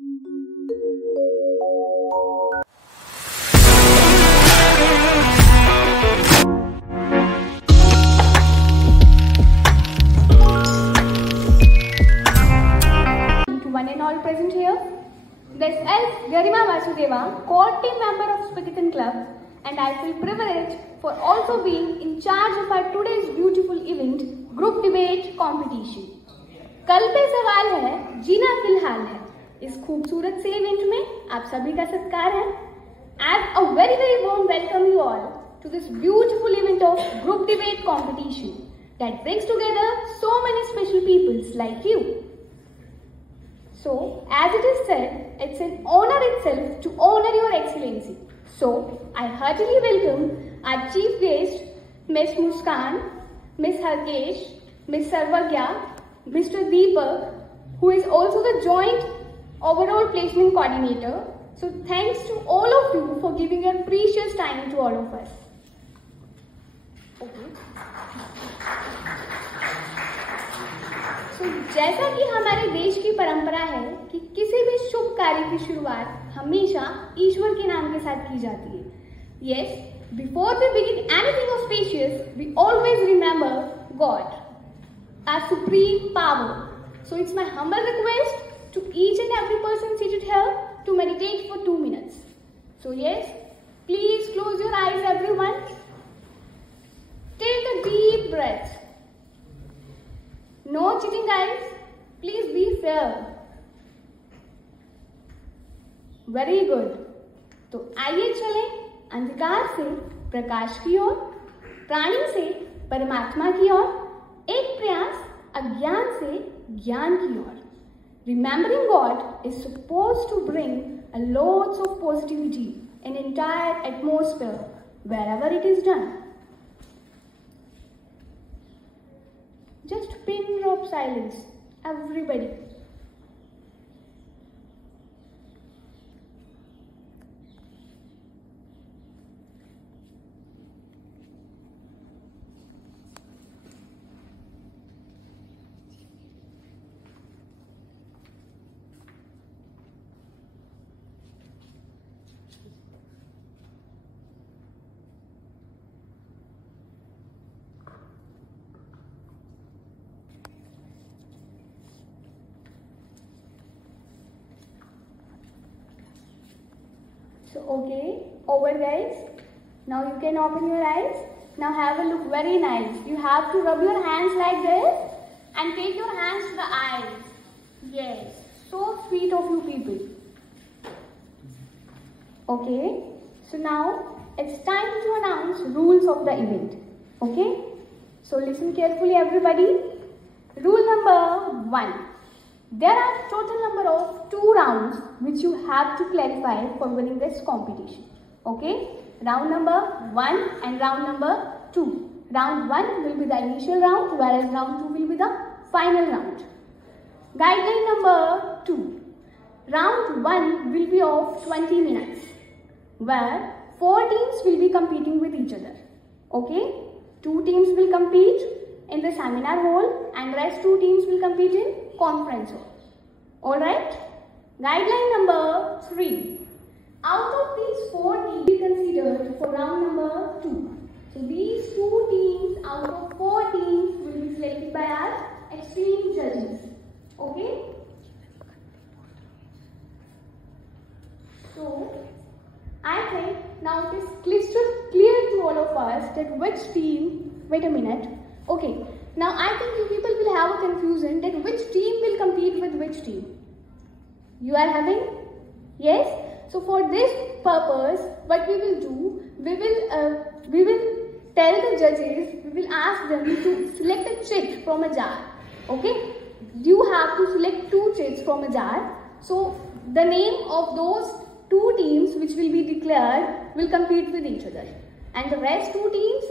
One and all present here. Myself, Garima Vasudeva, core team member of Spiritan Club, and I feel privileged for also being in charge of our today's beautiful event, Group Debate Competition. कल पे सवाल है, जीना फिलहाल है. इस खूबसूरत से event में आप सभी का सत्कार है. As a very warm welcome you all to this beautiful event of Group Debate Competition that brings together so many special peoples like you. So, as it is said, it's an honor itself to honor your excellency. So, I heartily welcome our chief guest, Ms. Muskan, Ms. Harkesh, Ms. Sarvagya, Mr. Deepak, who is also the joint overall placement coordinator. So, thanks to all of you for giving your precious time to all of us. Okay. तो जैसा कि हमारे देश की परंपरा है कि किसी भी शुभ कार्य की शुरुआत हमेशा ईश्वर के नाम के साथ की जाती है. Yes, before we begin anything auspicious, we always remember God, our supreme power. So it's my humble request to each and every person seated here to meditate for 2 minutes. So yes, please close your eyes, everyone. Take a deep breath. No cheating, guys. Please be fair. Very good. तो आइए चलें अंधकार से प्रकाश की ओर, प्राणी से परमात्मा की ओर, एक प्रयास अज्ञान से ज्ञान की ओर. Remembering God is supposed to bring a lots of positivity in entire atmosphere wherever it is done. Just pin drop silence, everybody. So okay, over guys. Now you can open your eyes. Now have a look very nice. You have to rub your hands like this and take your hands to the eyes. Yes, so sweet of you people. Okay, so now it's time to announce rules of the event. Okay, so listen carefully everybody. Rule number 1. There are total number of 2 rounds which you have to clarify for winning this competition. Okay? Round number 1 and round number 2. Round 1 will be the initial round, whereas round 2 will be the final round. Guideline number 2. Round 1 will be of 20 minutes, where 4 teams will be competing with each other. Okay? 2 teams will compete in the seminar hall and rest 2 teams will compete in conference hall. Alright? Guideline number 3. Out of these 4 teams be considered for round number 2. So these 2 teams out of 4 teams will be selected by our extreme judges. Okay? So I think now it is crystal clear to all of us that which team, wait a minute. Okay, now I think you people will have a confusion that which team will compete with which team. You are having? Yes? So for this purpose, what we will do, we will tell the judges, we will ask them to select a chit from a jar. Okay? You have to select 2 chits from a jar. So the name of those 2 teams which will be declared will compete with each other. And the rest 2 teams,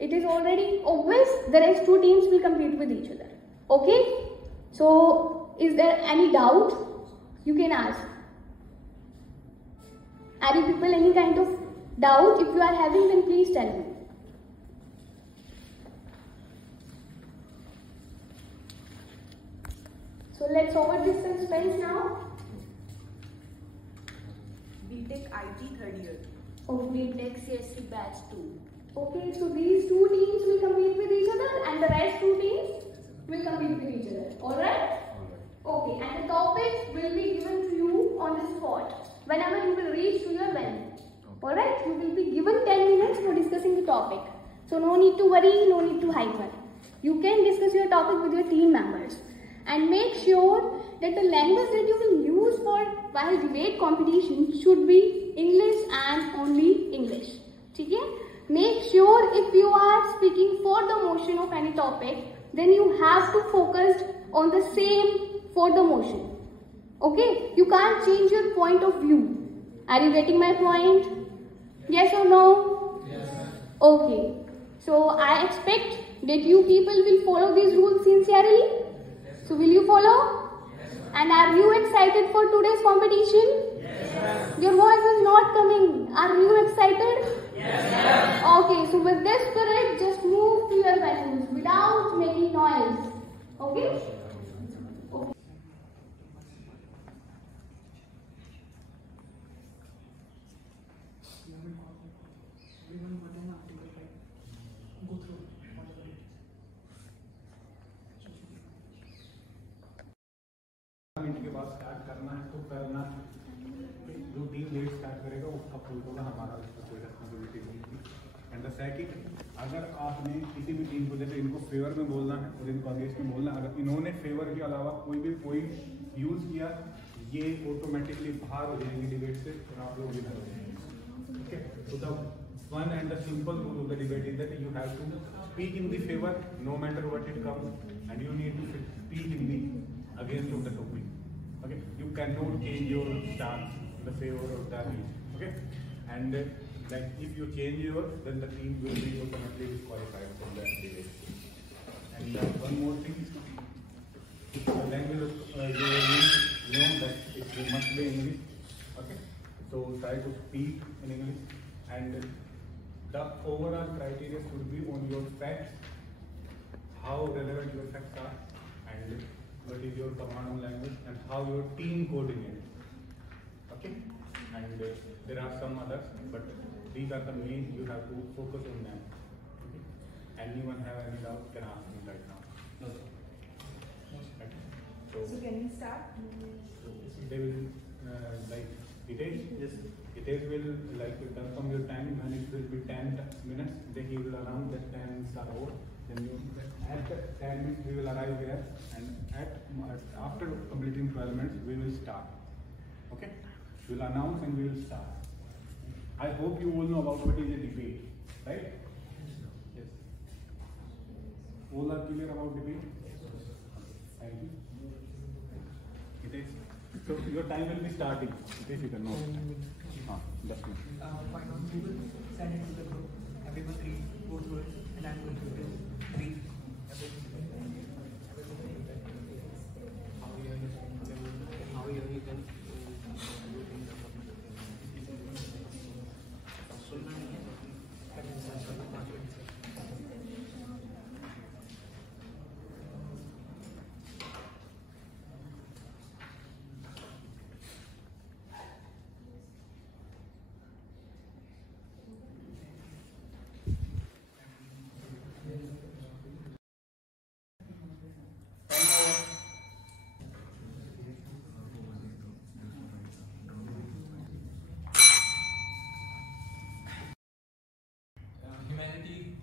it is already obvious, the rest 2 teams will compete with each other. Okay? So, is there any doubt? You can ask. Are you people any kind of doubt? If you are having, then please tell me. So let's over this suspense now. IT third year. Okay. Tech CSC batch 2. Okay, so these two teams will compete with each other and the rest two teams will compete with each other. Alright? Okay, and the topic will be given to you on the spot whenever you will reach to your venue. Alright? You will be given 10 minutes for discussing the topic. So no need to worry, no need to hyper. You can discuss your topic with your team members. And make sure that the language that you will use for while debate competition should be English and only English. Okay? Make sure if you are speaking for the motion of any topic, then you have to focus on the same for the motion. Okay? You can't change your point of view. Are you getting my point? Yes or no? Yes. Okay. So I expect that you people will follow these rules sincerely. So will you follow? Yes. And are you excited for today's competition? Yes. Your voice is not coming. Are you excited? Yes. Okay, so with this spirit, just move to your venues without making noise. Okay? Minute के बाद start करना है तो करना। जो team let start करेगा उसका full होगा, हमारा उसका कोई रिस्पॉन्सिबिलिटी नहीं होगी। एंड द सेकंड, अगर आपने किसी भी टीम को, जैसे इनको फेवर में बोलना है और इनको अगेंस्ट में बोलना है, अगर इन्होंने फेवर के अलावा कोई भी पॉइंट यूज किया, ये ऑटोमेटिकली बाहर हो जाएंगे डिबेट से और आप लोग विनर हो जाएंगे। ओके, तो the one and the simple rule of the debate is that you have to speak in the favour no matter what it comes, and you need to speak in the against of the topic. Okay, you cannot change your stance in the favor of that reason. Okay, and like if you change your, then the team will be automatically disqualified from that debate. And one more thing, the language you know that it must be English. Okay, so try to speak in English, and the overall criteria should be on your facts, how relevant your facts are, and what is your command language, and how your team coordinates. Okay, and there are some others, but these are the main, you have to focus on them. Okay, anyone have any doubt can ask me right now. No. Okay. So can we start? They will like Hitesh. Yes. Hitesh will like confirm your time when it will be 10 minutes. Then he will announce that 10 minutes are over. Then you at 10 minutes we will arrive here, and after completing 12 minutes we will start. Okay, we will announce and we will start. I hope you all know about what is a debate, right? Yes. All are clear about debate? Thank you. Hitesh, so your time will be starting. Hitesh, you can know. 10 minutes. Why not we will send it to the group, everyone go through it, and I'm going to read everything. How you can humanity,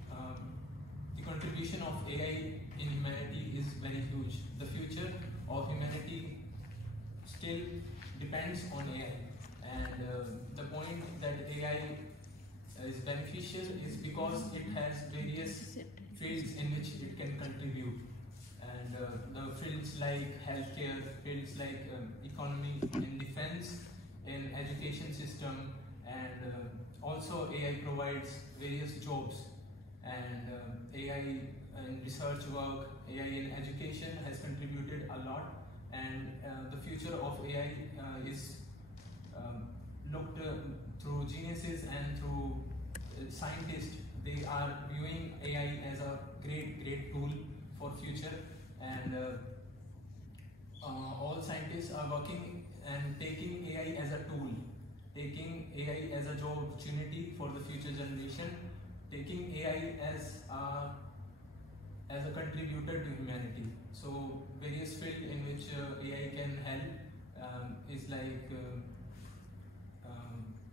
the contribution of AI in humanity is very huge. The future of humanity still depends on AI, and the point that AI is beneficial is because it has various fields in which it can contribute, and the fields like healthcare, fields like economy, in defense, in education system, and also AI provides various jobs, and AI in research work, AI in education has contributed a lot, and the future of AI is looked through geniuses and through scientists. They are viewing AI as a great tool for future, and all scientists are working and taking AI as a tool, taking AI AI as a job opportunity for the future generation, taking AI as a contributor to humanity. So various fields in which AI can help is like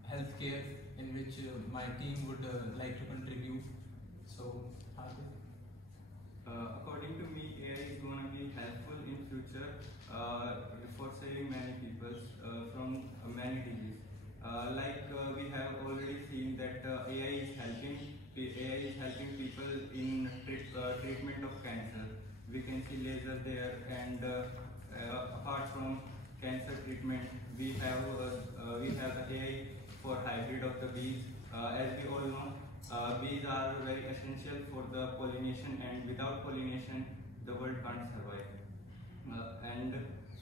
healthcare, in which my team would like to contribute. So, according to me, AI is going to be helpful in future for saving many people from many diseases. We have already seen that AI is helping people in treatment of cancer. We can see laser there, and apart from cancer treatment, we have the AI for hybrid of the bees. As we all know, bees are very essential for the pollination, and without pollination, the world can't survive.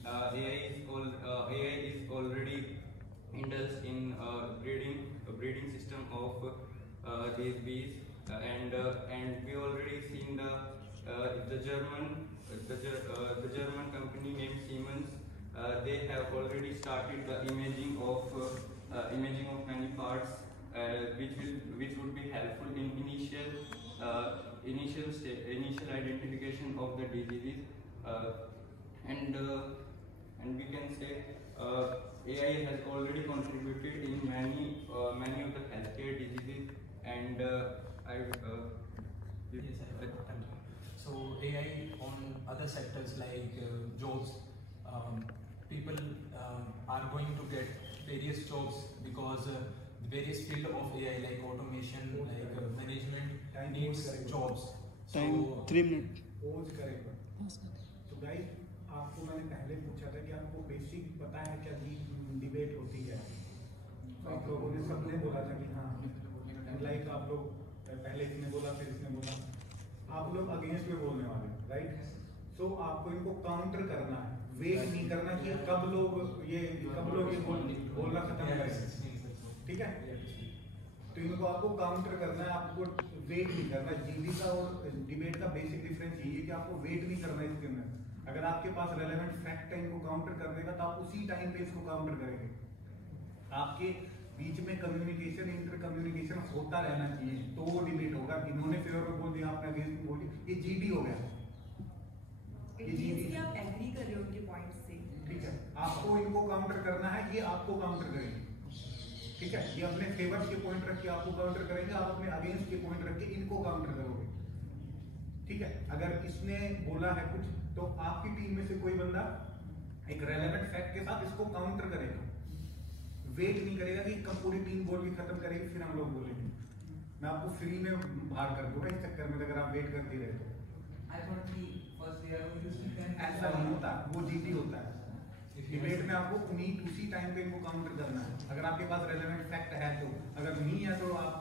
AI is already indulged in breeding system of these bees, and we already seen the German company named Siemens. They have already started the imaging of many parts, which would be helpful in initial identification of the diseases, and we can say AI has already contributed in many of the healthcare diseases, and yes, thank you. So AI on other sectors like jobs, people are going to get various jobs because the various field of AI like automation, like management needs jobs. So 3 minutes. Pose करेगा। तो guys, आपको मैंने पहले पूछा था कि आपको basic पता है क्या डिबेट होती है। तो आप लोगों ने सबने बोला था कि हाँ, लाइक आप लोग पहले इसने बोला फिर इसने बोला, आप लोग अगेंस्ट में बोलने वाले, राइट? सो आपको इनको काउंटर करना है, वेट नहीं करना कि कब लोग ये बोलना खत्म करें, ठीक है? तो इनको आपको काउंटर करना है, आपको वेट नहीं करना। जीडी का और डिबेट का बेसिक डिफरेंस यही है कि आपको वेट नहीं करना है इसके अंदर। अगर आपके पास रेलेवेंट फैक्ट है इनको काउंटर करने का, तो आप उसी टाइम पे इसको काउंटर करेंगे। आपके बीच में कम्युनिकेशन, इंटर कम्युनिकेशन होता रहना चाहिए, तो वो डिबेट होगा। इन्होंने फेवर में बोल दिया, आपने अगेंस्ट में बोल दिया, ये जीडी हो गया। ये जीडी आप एग्री कर रहे हो उनके पॉइंट से, ठीक है? आपको इनको काउंटर करना है, ये आपको काउंटर करेंगे, ठीक है? ये अपने फेवर के पॉइंट रख के आपको काउंटर करेंगे, आप अपने अगेंस्ट के पॉइंट रख के इनको काउंटर करोगे, ठीक है? अगर इसने बोला है कुछ, तो आपकी टीम में से कोई बंदा एक रेलेवेंट फैक्ट के साथ इसको काउंटर करेगा, वेट नहीं करेगा कि कब पूरी टीम बोल के खत्म करेगी फिर हम लोग बोलेंगे। मैं आपको फ्री में बाहर कर दूंगा इस चक्कर में, अगर आप वेट करते रहे तो। ऐसा नहीं होता, वो जीटी होता है। डिबेट में आपको उसी टाइम पे इनको काउंटर करना है, अगर आपके पास रेलेवेंट फैक्ट है तो। अगर नहीं है तो आप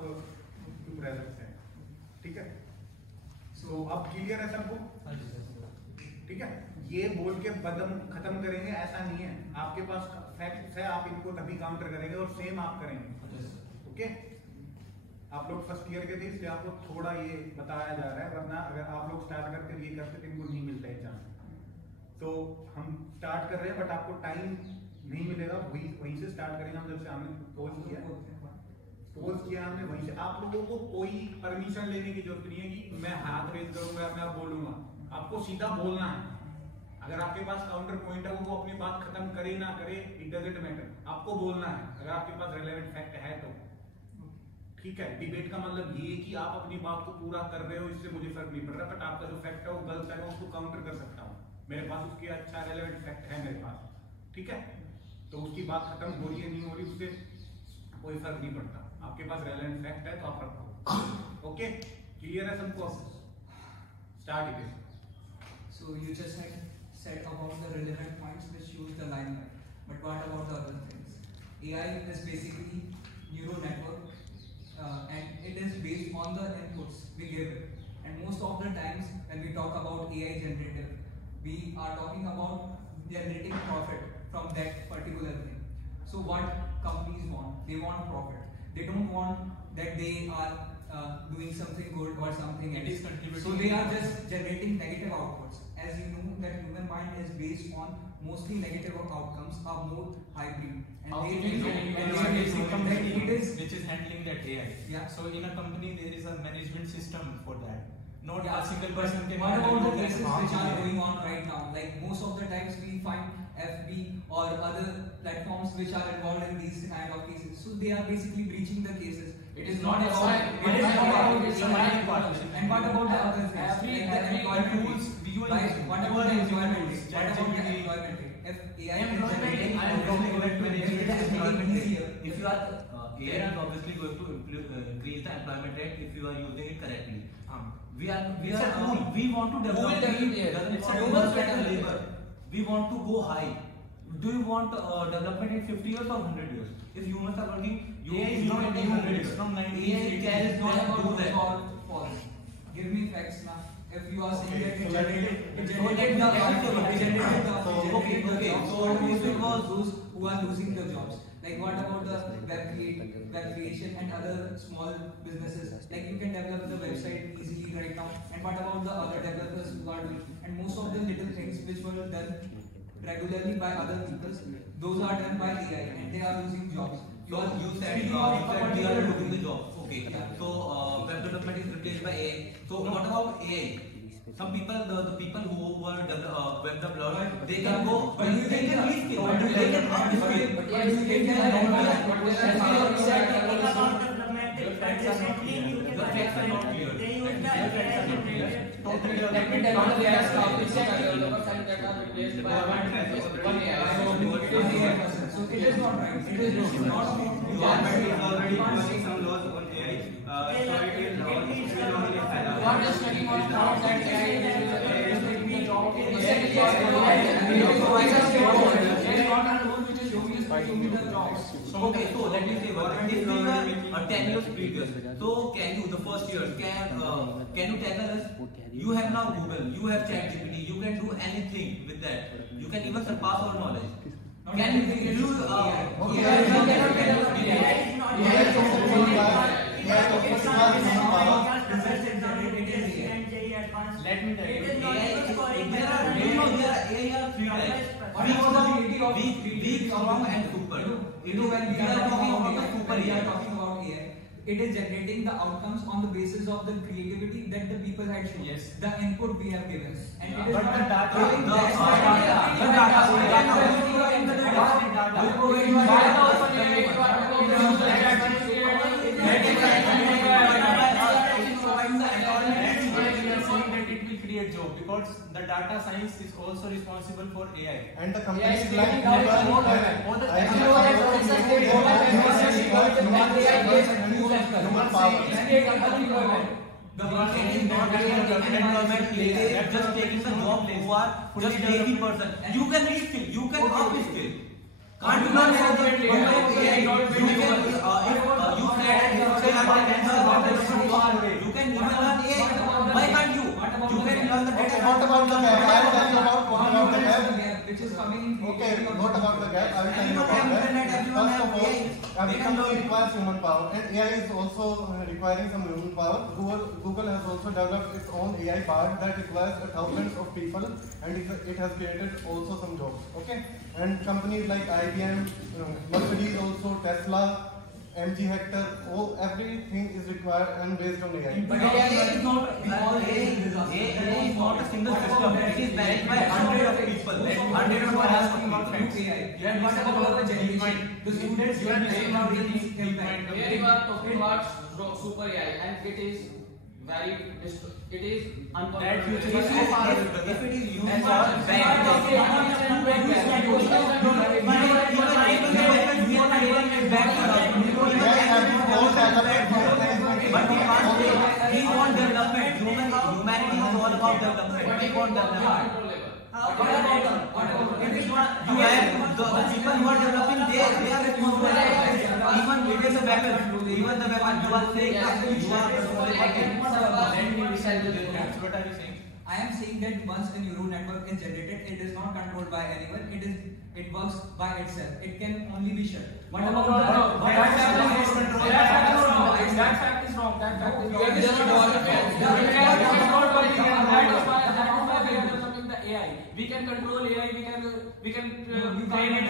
चुप रह सकते हैं, ठीक है? सो अब क्लियर है सबको, ठीक है? ये बोल के बदम खत्म करेंगे ऐसा नहीं है। आपके पास फैक्ट्स है, आप इनको तभी काउंटर करेंगे और सेम आप करेंगे, ओके? आप लोग फर्स्ट ईयर के थे इसलिए आपको थोड़ा ये बताया जा रहा है, वरना अगर आप लोग स्टार्ट करके ये करते तो इनको नहीं मिलता है चांस। तो हम स्टार्ट कर रहे हैं, बट आपको टाइम नहीं मिलेगा, वहीं से स्टार्ट करेंगे हम। जब से हमने पोज किया हमने वहीं से। आप लोगों को कोई परमिशन लेने की जरूरत नहीं है कि मैं हाथ रेज करूंगा, मैं बोलूंगा। आपको सीधा बोलना है। अगर आपके पास काउंटर पॉइंट है, वो अपनी बात खत्म करे ना करे, इट डजंट मैटर, आपको बोलना है अगर आपके पास रेलेवेंट फैक्ट है तो, ठीक है? डिबेट का मतलब ये है कि आप अपनी बात को पूरा कर रहे हो, इससे मुझे फर्क नहीं पड़ रहा, बट आपका जो फैक्ट है वो गलत है, मैं उसको काउंटर कर सकता हूँ। मेरे पास उसके अच्छा रेलेवेंट फैक्ट है मेरे पास, ठीक है? तो उसकी बात खत्म हो रही है नहीं हो रही, उससे कोई फर्क नहीं पड़ता। आपके पास रेलेवेंट फैक्ट है तो आप रखो, ओके? क्लियर है सबको? Start it. So you just said about the relevant points which use the limelight, but what about the other things? AI is basically neural network, and it is based on the inputs we give it. And most of the times when we talk about AI generative, we are talking about generating profit from that particular thing. So what companies want? They want profit. They don't want that they are doing something good or something else. So they are just generating negative outputs. As you know that human mind is based on mostly negative outcomes, are more hybrid. and How they can you think know and when they there is a think company that it is which is handling that AI? Yeah. So in a company there is a management system for that. Not Yeah, a single but person can what handle about the that cases harm which are AI. going on right now? Like most of the times we find FB or other platforms which are involved in these kind of cases. So they are basically breaching the cases. It is not a about sign. it is not about It's a AI. partnership. And what about the other things? Every Like the employment tools rate. we are By- using. What You about are the using employment tools, rate? What about the ChatGPT. employment rate? If AI is Employment rate, generating, I am talking if about it is management making employment rate. easier. If you are AI is obviously going to increase the employment rate if you are using it correctly. We It's a tool. we want to develop. Who will develop AI? Doesn't It's a want to tool. work at the labor. We want to go high. Do you want development in 50 years or 100 years? If humans are working, AI is not in 100 years. From 1980s, AI is not about do that. false. Give me facts now. If you are saying that it so let me- generated the Okay, jobs, so what do you if it think was- about those who are losing their jobs? Like what about the web creation and other small businesses? Like you can develop the website easily right now. And what about the other developers who are doing? And most of the little things which were done regularly by other people, those are done by AI and they are losing jobs. So you said speaking we of a are particular doing the job. Okay. Yeah. So web development is replaced by AI. So what about AI? Some people, the people who were web developers, they can go, But you they think can that- reskill, but they can upskill. But yeah, you think that Your facts are not clear. Your facts are not clear. Totally Let me tell you the AI stuff. It's a developers and that are replaced by one AI. So it is not right. It is not. Government is already passing some laws on AI. So it is not normally You are just making on account that AI is making the job. Okay, so let me say what if we were 10 years previous. So can you the first year can you tell us you have now Google, you have ChatGPT, you can do anything with that. You can even surpass our knowledge. Can you Let me tell you. there are AI are three types. Weak, strong, and super. When we are talking about the super, we are talking about AI. It is generating the outcomes on the basis of the creativity that the people had shown. Yes. The input we have given. And it is But not the data- doing the that. Job because the data science is also responsible for AI. And the company AI is is like taking out the more human power. The weekend is not employment place, just taking the job who are just lazy person. You can reskill, you can upskill. Can't you not say that you can if you can even learn AI. Why can't you? You can learn the data. What about the gap? I will tell you about what about the gap. Which is coming in. Okay, what about the gap? I will tell you about that. First of all, every company requires human power, and AI is also requiring some human power. Google has also developed its own AI part that requires thousands of people, and it has created also some jobs. Okay, and companies like IBM, Mercedes, also Tesla, MG Hector, everything is required and based on AI. But AI is not a single system. It is managed by hundreds of people. Hundreds of people. And what about the generation? The students You are saying now these DeepMind. Here you are talking about super AI and it is very it is That future If is so far away. if it is used That's for what- but we can't say we want development. Humanity is all about development. We want development. You have the people who are developing, they are responsible. Even it is a weapon. Even the weapon you are saying that you are responsible. What are you saying? I am saying that once a neural network is generated, it is not controlled by anyone. It works by itself. It can only be shut. What about That fact is wrong. That fact is wrong. That is why we are developing the AI. We can control AI. We can train it.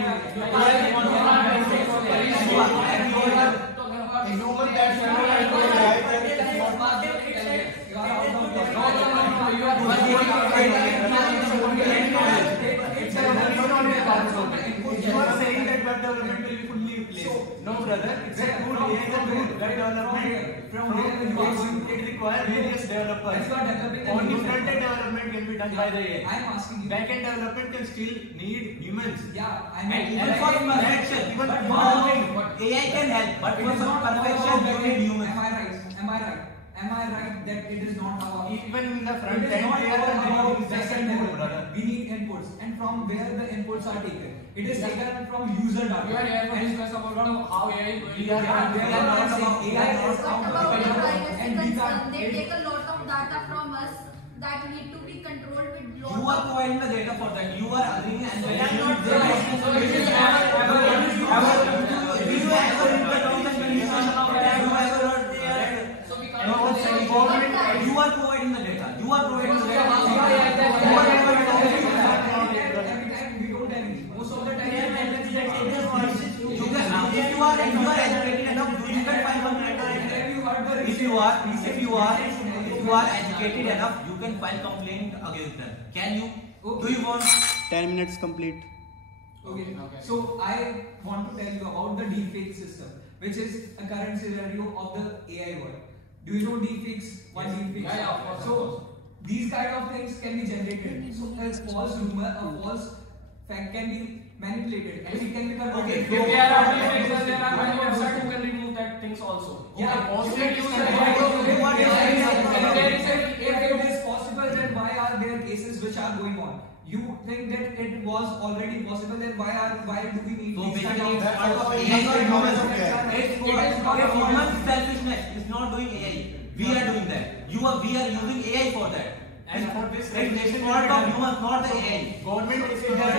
development will be fully replaced. No, brother. It's a good Web development. From where you are going to It requires various developers. As you are developing a Only new front-end network. development can be done by the AI. I am asking you. Back-end development can still need humans. Yeah, I And mean, even for perfection, even but for not AI can help, but it for is not perfection you need humans. Am I right? Am I right that it is not our Even in the it front is end, not we are about continuing back second end level, development. brother. We need inputs, and from where the inputs are taken, it is taken from user data. You are here to And discuss about how AI is going We to are not- we are not saying AI is What out about of the the privacy and we concern? can't. They take a lot of data from us that need to be controlled with lot You are of providing the data for that. You are agreeing and They are you not they are- providing. So it is Do you ever read the terms and conditions of that? Do you ever read there? So we No, can't government, you are providing the data. You are providing the data. Every time we don't agree. Most of the time If you are educated enough, you can find complaint. If you are educated enough, you can file complaint against them. Can you? Do you want 10 minutes complete? Okay. So I want to tell you about the deepfake system, which is a current scenario of the AI world. Do you know deepfakes? What deepfakes? Yeah, of course. So these kind of things can be generated. So a false rumor, a false fact can be manipulated, and it can be converted. Okay. If there are deepfakes, there are many websites who can remove that things also. Yeah, Also you can use use the that. AI to If remove it it. is possible, then why are there cases which are going on? You think that it was already possible, then why do we need So these kind basically, of it's part of AI. AI. It's It's human selfishness is not doing AI. We are doing that. We are using AI for that. And for this It's regulation, part of humans, not the AI. government is There are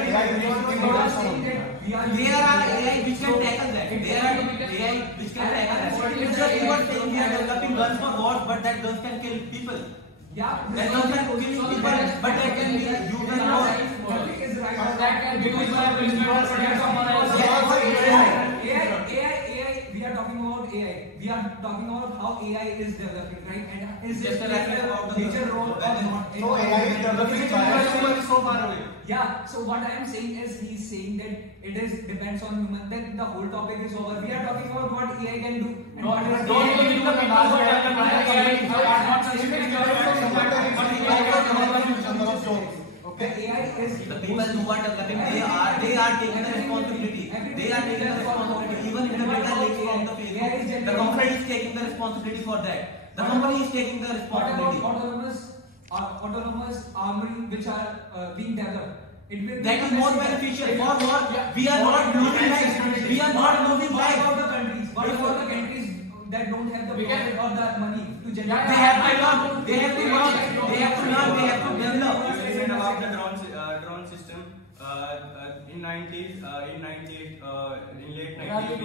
AI which can tackle that. There are AI which can tackle that. It's just you are saying we are developing guns for God, but that guns can kill people. Yeah, That guns can kill people, but that can be used for That can be used by policemen or someone else. AI, we are talking about AI. We are talking about how AI is developing, right? And is Just it a reference about the major role or not? So AI is developing human is so far away. Yeah, so what I am saying is he's saying that it is depends on human. Then the whole topic is over. We are talking about what AI can do. And what is Don't you think the people who are developing AI are not considering the AI is The people who are developing, they are taking the responsibility. They are taking the responsibility. Even if the data leaks from the Facebook, the company is taking the responsibility for that. The company is taking the What responsibility. about autonomous armory which are being developed? It will That is more beneficial. For what? We are not losing lives. We are not losing What lives. about the countries? What about the countries that don't have the budget or the money to generate? They have to learn. They have to learn. They have to learn. They have to develop. You mentioned about the drone system. In 90s, in late 90s,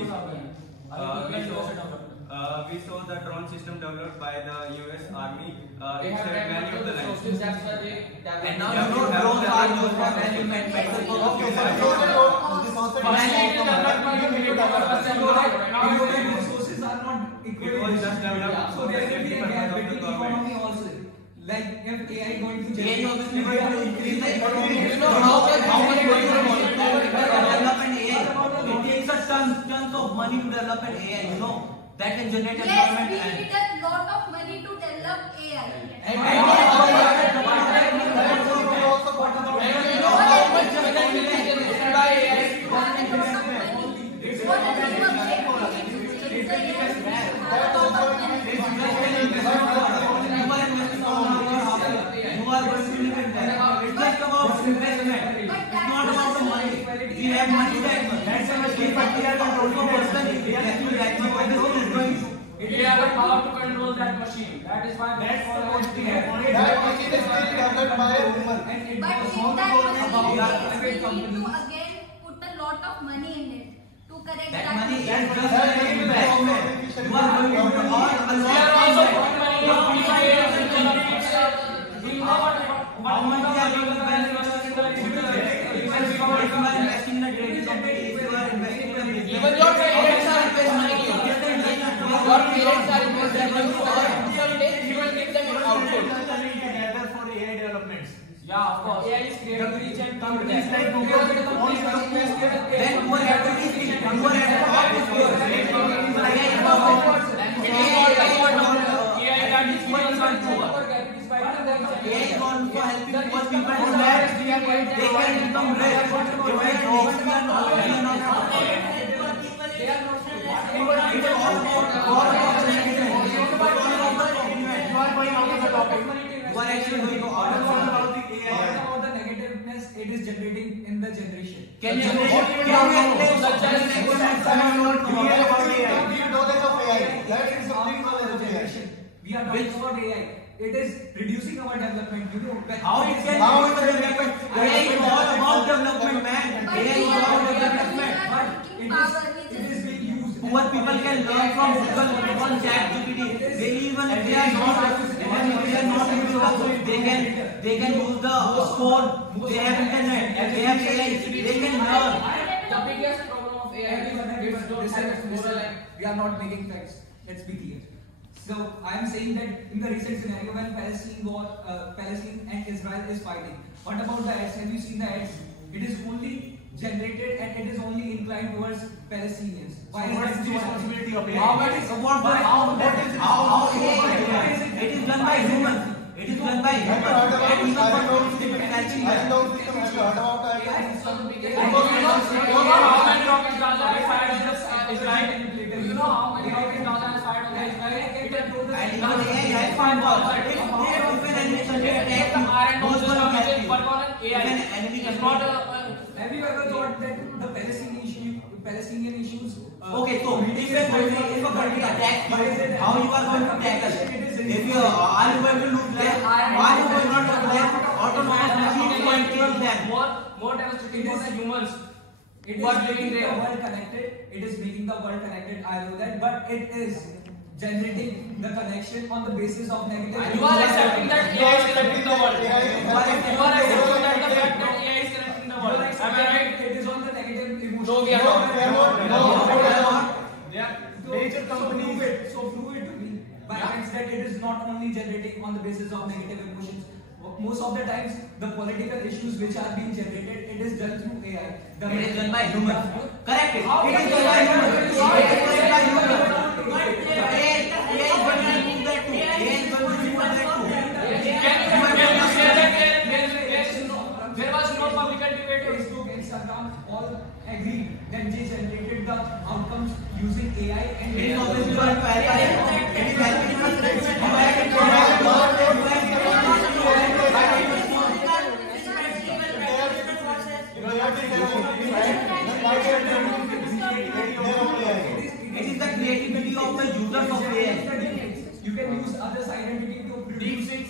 we saw the drone system developed by the US Army. They It have saved many of the lives. resources, that's why they And now you know drones are used for medical purposes. Resources are not It was just developed. So there will be a gap between economy also. Like if AI going to AI generate obviously going to increase the economy. You know how much Develop an AI. It takes a tons of money to develop an AI. You know that can generate Yes, employment we and. need a lot of money to develop AI. We have the power to control that machine. That is why That's the point we have. That machine is still developed by a human. But in that machine, we need to again put a lot of money in it to correct That that. money is machine. just like investment. You are going to earn a lot. we are also putting money in How much you are going to benefit? If you are investing in a trading company, if you are investing in a business, even your parents are investing money. Your parents are investing money. You will give them output. Together for AI developments. Yeah, of course. AI is creating reach and Companies like Google. then who are activities become rich. If we are not about the negativeness it is generating in the generation. Can you explain such as we are talking about AI. It is reducing our development. You know, how it can reduce the development? AI is all about development, man. AI is all about development. But it is being used. Poor people can learn from Google, from ChatGPT. They even if they are not using they can use the phone. They have internet. They have AI. They can learn. The biggest problem of AI is we are not making facts. Let's be clear. So I am saying that in the recent scenario when Palestine and Israel is fighting, what about the ads? Have you seen the ads? It is only generated and it is only inclined towards Palestinians. Why is that the responsibility of It is done by humans. It is done by You know how many rockets Gaza has fired on Israel? Have you ever thought that the Palestinian issues? Okay, so if a country attacks you, how you are going to tackle? If you are you going to look left, are you going not to left? Autonomous machines going to kill them. More devastating for the humans. It is making the world connected. It is making the world connected. I know that, but it is generating the connection on the basis of negative. You are accepting that AI is connecting the world. You are accepting that the fact that AI is connecting the world. Am I right? It is on the negative emotion. No, we are not. Major companies. So prove it to me by facts that it is not only generating on the basis of negative emotions. Most of the times, the political issues which are being generated, it is done through AI. It is done by humans. Correct. It is done by humans. It is done by humans. AI is going to remove that too. AI is going to remove that too. Can you say that there was no public debate? Facebook, Instagram, all agreed that they generated the outcomes using AI and it is obviously going to help us. It is helping us. It is the creativity of the users of AI. You can use others' identity to produce it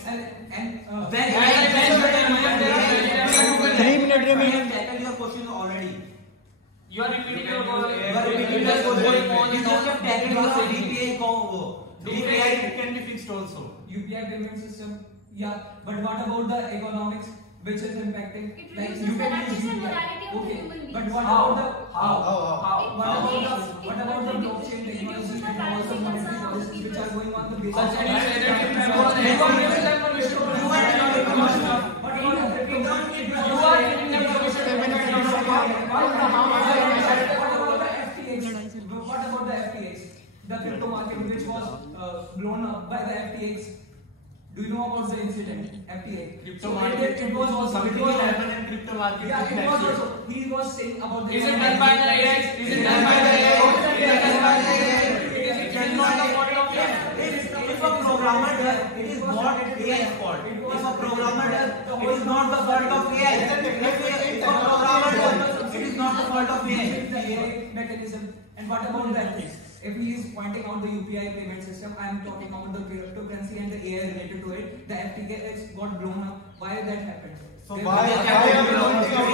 and tackle your question already. You are repeating your UPI can be fixed also. UPI payment system, yeah. But what about the economics which is impacting? It Like reduces you the can use ethics and UPI. morality of the Okay. human beings. But what about the It what about the blockchain technology reduces the and also privacy monetary concern of the policies which people. are going on the basis Such of What about the FTX? The crypto market which was blown up by the FTX. Do you know about the incident? FTX. Crypto market. It was also. Something will happen in crypto market. Yeah, it was also. He was saying about the. Is it done by the AI? Is it done by the AI? It is not the fault of AI. If a programmer does, it is not AI's fault. If a programmer does, it is not the fault of AI. If a programmer does, it is not the fault of AI. Mechanism. And what about that thing? If he is pointing out the UPI payment system, I am talking about the cryptocurrency and the AI related to it. The FTX got blown up. Why that happened? So why are we not thinking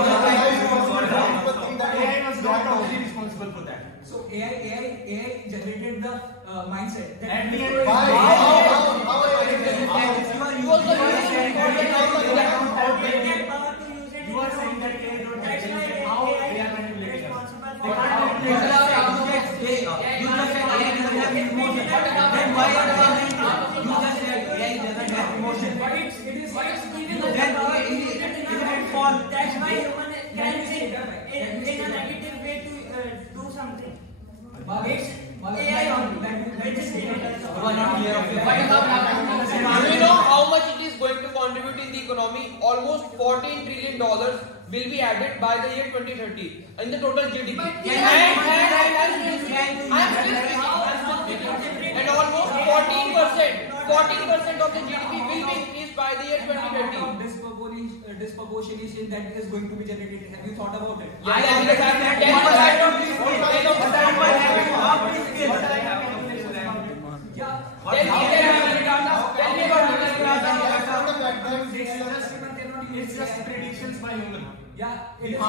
that AI was not only responsible for that. So AI generated the mindset. That And Bitcoin- You are saying that AI don't have how they are manipulating us. They can't You just said AI doesn't have emotion. Then why are they angry? You just said AI doesn't have emotion. But it is Then it fall. That's why human can think in a negative way to do something. It's AI only. It is You are not clear of your Do you know how much it is going to contribute in the economy? Almost $14 trillion will be added by the year 2030 in the total GDP. And almost 14% of the GDP will be increased by the year 2030. Disproportionation that is going to be generated. Have you thought about it? It's just predictions by human. Yeah, There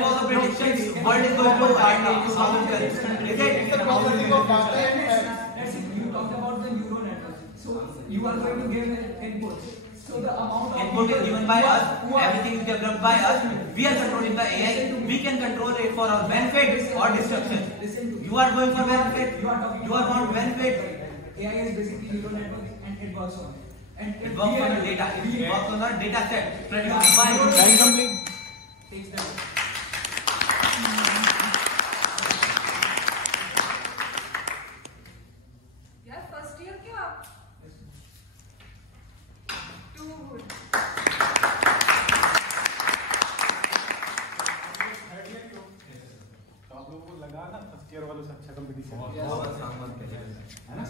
was a prediction world is going to end in 2010. You talked about the neural network. So you are going to give input. So the amount of input is given by us. Everything is developed by us. We are controlling the AI. We can control it for our benefit or destruction. You are going for benefit. You are not benefit. AI is basically neural network and it works on it. And it works on the data. It works on the data set produced by time complete. Takes that. यार first year क्यों आप? Too good. तो आप लोगों को लगा ना first year वालों से अच्छा कंपटीशन है ना?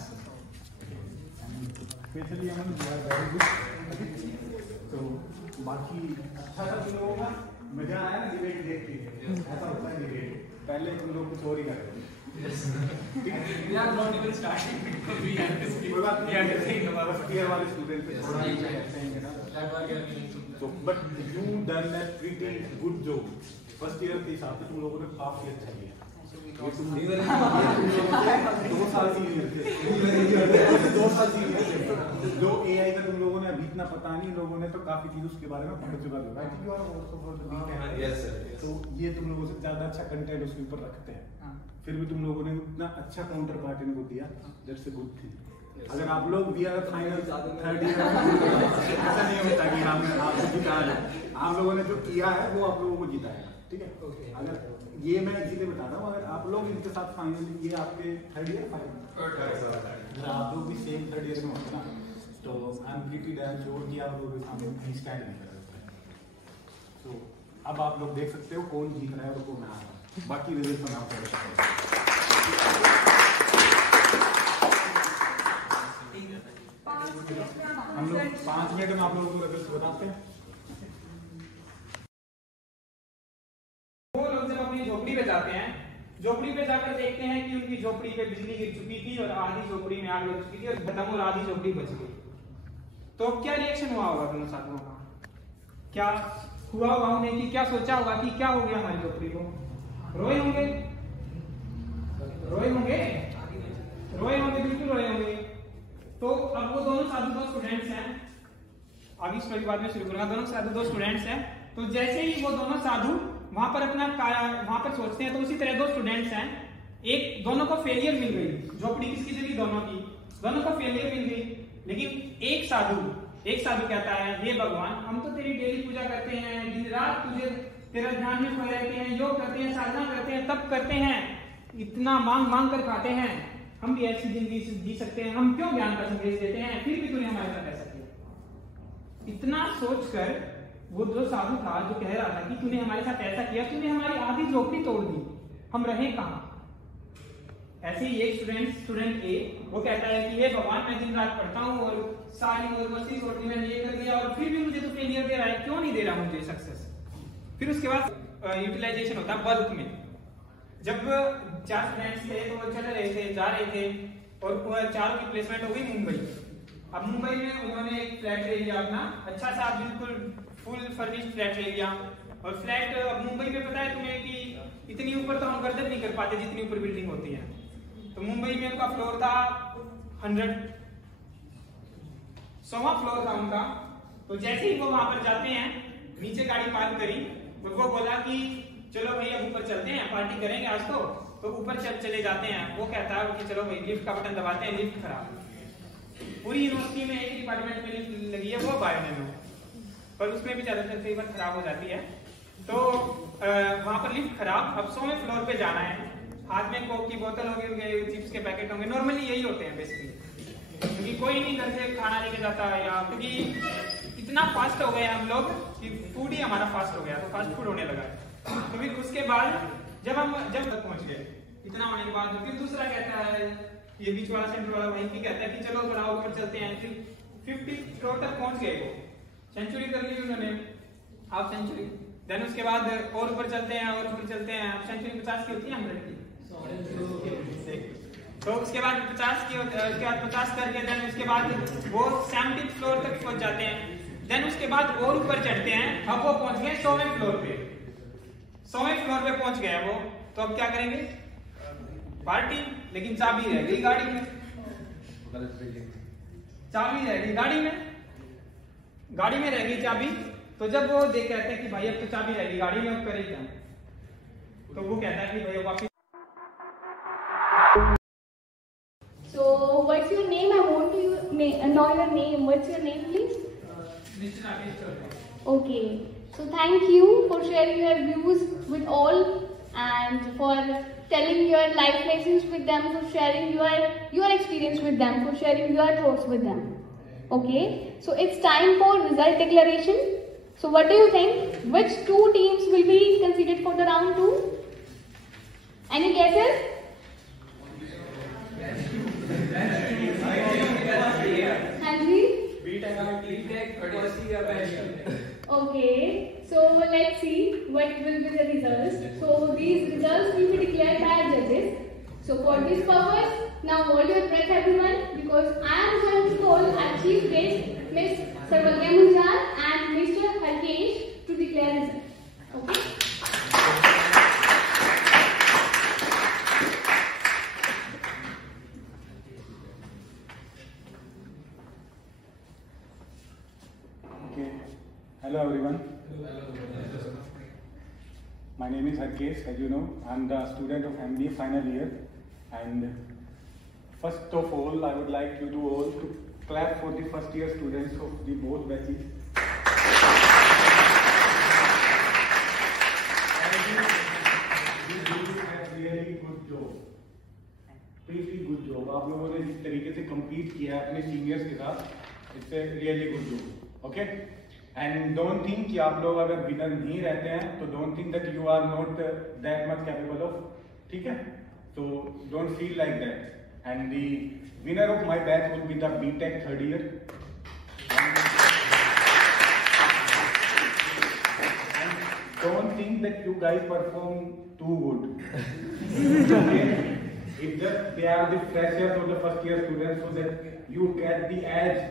Specially very good. तो बाकी अच्छा था तुम लोगों का, मजा आया ना डिबेट देख के? ऐसा होता है डिबेट, पहले तुम लोग कुछ और ही कर रहे थे। कोई बात नहीं, फर्स्ट ईयर वाले स्टूडेंट पे थोड़ा ही तो but you done that pretty good job. First year के हिसाब से तुम लोगों ने काफी अच्छा किया। ये तुम 2 साल सीनियर थे, 2 साल सीनियर थे। जो एआई का तुम लोगों ने अभी इतना पता नहीं, लोगों ने तो काफी चीज उसके बारे में पढ़ चुका होगा। तो ये तुम लोगों से ज्यादा अच्छा कंटेंट उसके ऊपर रखते हैं, फिर भी तुम लोगों ने उतना अच्छा काउंटर पार्ट इनको दिया। That's a good thing. अगर आप लोग we are final third year ऐसा नहीं होता कि हमने आपको जिताया। आप लोगों ने जो किया है वो आप लोगों को जिताया, ठीक है? अगर ये मैं इसीलिए बता रहा हूँ, अगर आप लोग इनके साथ फाइनल, ये आपके थर्ड ईयर अगर आप लोग भी सेम थर्ड ईयर में होते ना, तो I am pretty damn sure कि आप लोग कहीं स्टैंड नहीं कर सकते। तो अब आप लोग देख सकते हो कौन जीत रहा है और कौन हार रहा है। बाकी रिजल्ट में आपको हम लोग 5 मिनट में आप लोगों को रिजल्ट बताते हैं। वो लोग जब अपनी झोपड़ी पे जाते हैं, झोपड़ी पे जाकर देखते हैं कि उनकी झोपड़ी पे बिजली गिर चुकी थी और आधी झोपड़ी में आग लग चुकी थी और खत्म और आधी झोपड़ी बच गई। तो क्या रिएक्शन हुआ होगा दोनों साथियों का? क्या हुआ होगा उन्हें कि क्या सोचा होगा कि क्या हो गया हमारी झोपड़ी को? रोए होंगे, रोए होंगे, रोए होंगे, बिल्कुल रोए होंगे। तो अब वो दोनों साधु 2 स्टूडेंट्स हैं, आगे स्टोरी बाद में शुरू करूंगा। दोनों साधु 2 स्टूडेंट्स हैं, तो जैसे ही वो दोनों साधु वहां पर अपना वहां पर सोचते हैं, तो उसी तरह 2 स्टूडेंट्स हैं, दोनों को फेलियर मिल गई। झोपड़ी किसकी जली? दोनों की। दोनों को फेलियर मिल गई, लेकिन एक साधु कहता है, हे भगवान, हम तो तेरी डेली पूजा करते हैं, दिन रात तुझे तेरा ध्यान में खोए रहते हैं, योग करते हैं, साधना करते हैं, तप करते हैं, इतना मांग कर खाते हैं, हम भी ऐसी जिंदगी जी सकते हैं, हम क्यों ज्ञान का संदेश देते हैं, फिर भी तूने हमारे साथ ऐसा किया। इतना सोचकर वो जो साधु था, जो कह रहा था कि तूने हमारे साथ ऐसा किया, तूने हमारी आधी झोपड़ी तोड़ दी, हम रहे कहां? ऐसे ही एक स्टूडेंट ए वो कहता है कि हे भगवान, मैं दिन रात पढ़ता हूँ और सारी मस्ती छोटी मैंने ये कर दिया और फिर भी मुझे तो फेलियर दे रहा है, क्यों नहीं दे रहा मुझे सक्सेस? फिर उसके बाद यूटिलाइजेशन होता है बल्क में। जब 4 स्टूडेंट्स थे तो वो चल रहे थे, जा रहे थे और 4 की प्लेसमेंट हो गई मुंबई। अब मुंबई में उन्होंने एक फ्लैट ले लिया अपना, अच्छा सा बिल्कुल फुल फर्निश्ड फ्लैट ले लिया। और फ्लैट अब मुंबई में पता है तुम्हें कि इतनी ऊपर तो हम गर्दन नहीं कर पाते जितनी ऊपर बिल्डिंग होती है। तो मुंबई में उनका फ्लोर था 100वां फ्लोर था उनका। तो जैसे ही वो वहां पर जाते हैं, नीचे गाड़ी पार्क करी, तो वो बोला कि चलो भाई अब ऊपर चलते हैं, पार्टी करेंगे आज तो ऊपर चले जाते हैं। वो कहता है कि चलो भाई लिफ्ट का बटन दबाते हैं, लिफ्ट खराब। पूरी यूनिवर्सिटी में एक डिपार्टमेंट में लिफ्ट लगी है, वो बायो में, पर उसमें भी ज्यादातर कई बार खराब हो जाती है। तो वहां पर लिफ्ट खराब, अब 100वें फ्लोर पे जाना है, हाथ में कोक की बोतल होगी, चिप्स के पैकेट होंगे, नॉर्मली यही होते हैं बेसिकली, क्योंकि कोई नहीं घर से खाना लेके जाता है, या क्योंकि इतना फास्ट हो गए हम लोग कि फूड ही हमारा फास्ट हो गया, तो फास्ट फूड होने लगा है। तो फिर उसके बाद जब तक पहुंच गए, इतना होने के बाद फिर दूसरा कहता है, ये बीच वाला सेंटर वाला वहीं भी कहता है कि चलो थोड़ा ऊपर चलते हैं। फिर 50 फ्लोर तक पहुंच गए, वो सेंचुरी कर ली उन्होंने, हाफ सेंचुरी। देन उसके बाद और ऊपर चलते हैं, और ऊपर चलते हैं। हाफ सेंचुरी 50 की होती है, 100 की। तो उसके बाद 50 की, उसके बाद 50 करके देन उसके बाद वो 70 फ्लोर तक पहुंच जाते हैं। देन उसके बाद और ऊपर चढ़ते हैं, अब वो पहुंच गए 100वें फ्लोर पे। 100वें फ्लोर पे पहुंच गए वो, तो अब क्या करेंगे? पार्टी। लेकिन चाबी रह गई गाड़ी में, चाबी रह गई गाड़ी में, गाड़ी में रह गई चाबी। तो जब वो कहते हैं कि भाई अब तो चाबी रह गई गाड़ी में, अब करे क्या? तो वो कहता है कि भाई वापस। So, what's your name? I want to know your name. What's your name, please? Mr. Rakesh Chaudhary. Okay. So, thank you for sharing your views with all and for telling your life lessons with them, for sharing your experience with them, for sharing your thoughts with them. Okay. So, it's time for result declaration. So, what do you think? Which two teams will be considered for the round 2? Any guesses? Okay, so let's see what will be the results. So these results will be declared by judges. So for this purpose, now hold your breath everyone, because I am going to call our chief guest, Ms. Sarvagya Munjal and Mr. Harkesh to declare results. Okay. Hello everyone. My name is Harkesh. As you know, I am the student of MBA final year. And first of all, I would like you to all to clap for the first year students of the both batches. You did a really good job. Pretty good job. आप लोगों ने जिस तरीके से compete किया अपने seniors के साथ, it's a really good job. Okay? And don't think कि आप लोग अगर विनर नहीं रहते हैं तो don't think that you are not that much capable of, ठीक है? So don't feel like that. And the winner of my batch will be the BTech third year. And don't think that you guys perform too good. Okay? It's just they are the freshers or the first year students, so that you get the edge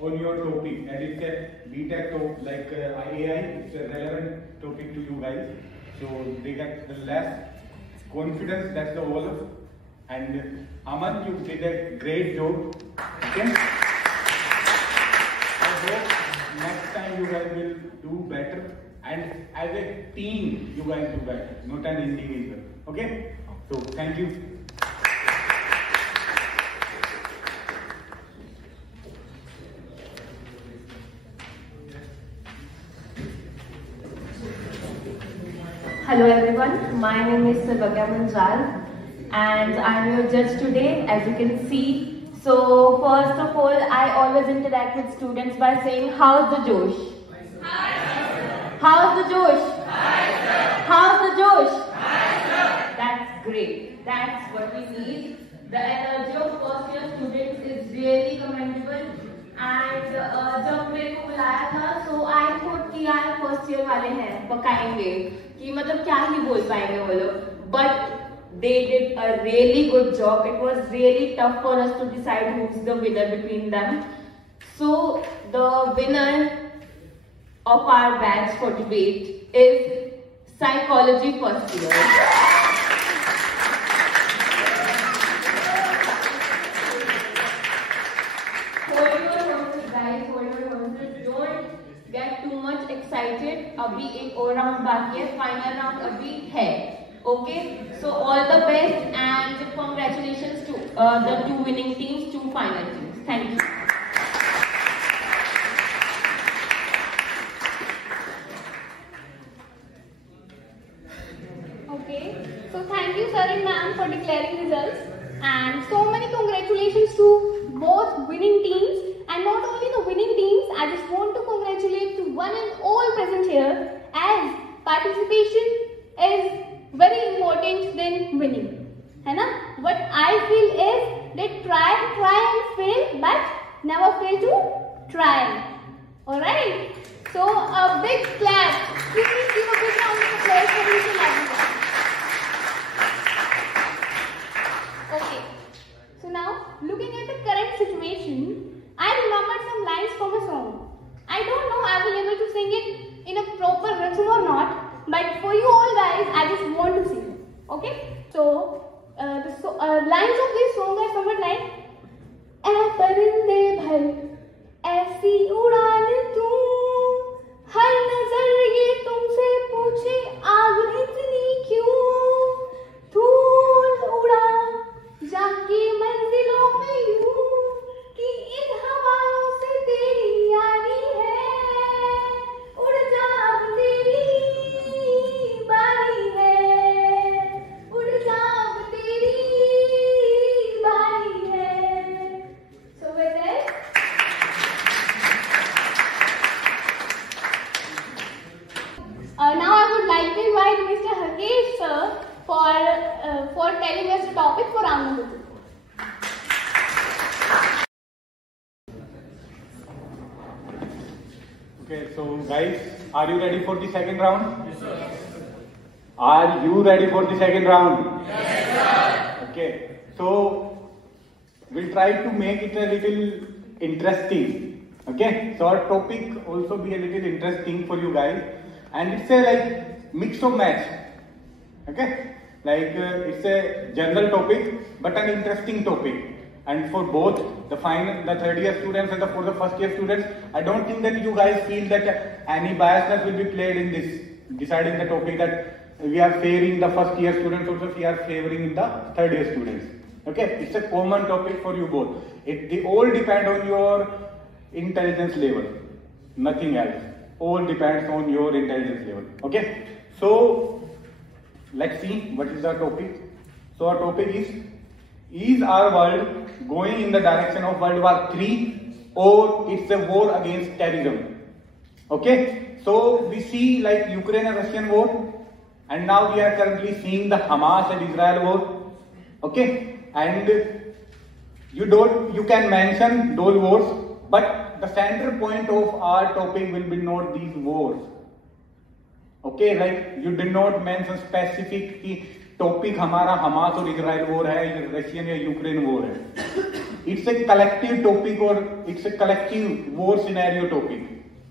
on your topic, and it's a BTech top like AI. It's a relevant topic to you guys, so they get the less confidence. That's the whole. And Aman, you did a great job. Okay? I hope next time you guys will do better, and as a team you guys do better, not an individual. Okay? So thank you. Hello everyone, my name is Sarvagya Munjal and I am your judge today, as you can see. So first of all, I always interact with students by saying, how's the Josh? How's the Josh? How's the Josh? That's great. That's what we need. The energy of first year students is really commendable. And जब मेरे को बुलाया था, so I thought कि यार first year वाले हैं पकाएंगे कि मतलब क्या ही बोल पाएंगे वो लोग, but they did a really good job. It was really tough for us to decide who's the winner between them. So the winner of our batch for debate is psychology first year. Get too much excited. अभी एक और round बाकी है, final round अभी है. Okay, so all the best and congratulations to the two winning teams, two final teams. Thank you. Okay, so thank you sir and ma'am for declaring results, and so many congratulations to both winning teams, and not only the winning teams, I just want to congratulate congratulate to one and all present here, as participation is very important than winning. है ना? What I feel is that try and fail, but never fail to try. Alright? So a big clap. Please give a big round of applause for each and everyone. Okay. So now, looking at the current situation, I remembered some lines from a song. I don't know I will be able to sing it in a proper rhythm or not, but for you all guys, I just want to sing it. Okay? So, the lines of this song are somewhat like, ऐ परिंदे भर ऐसी उड़ान तू, हर नजर ये तुमसे पूछे आग इतनी क्यों, धूल उड़ा जाके मंजिलों में यूं, कि इन हवाओं से तेरी यारी है, उड़ जा अब तेरी बारी है, उड़ जा अब तेरी बारी है. So with that, now I would like to invite Mr. Hakesh sir for telling us the topic for round number 2. Okay, so guys, are you ready for the second round? Yes, sir. Are you ready for the second round? Yes, sir. Okay, so we'll try to make it a little interesting. Okay, so our topic also be a little interesting for you guys, and it's a like mix of match. Okay, like it's a general topic but an interesting topic. And for both the third year students and for the first year students, I don't think that you guys feel that any biasness will be played in this deciding the topic, that we are favoring the first year students also, we are favoring the third year students. Okay, it's a common topic for you both. They all depend on your intelligence level, nothing else. All depends on your intelligence level. Okay, so let's see what is our topic. So our topic is our world going in the direction of World War III, or it's a war against terrorism? Okay, so we see like Ukraine and Russian war, and now we are currently seeing the Hamas and Israel war. Okay, and you can mention those wars, but the center point of our topic will be not these wars. Okay, like you did not mention specific की topic हमारा Hamas और Israel war है या Russian या Ukraine war है. It's a collective topic और it's a collective war scenario topic.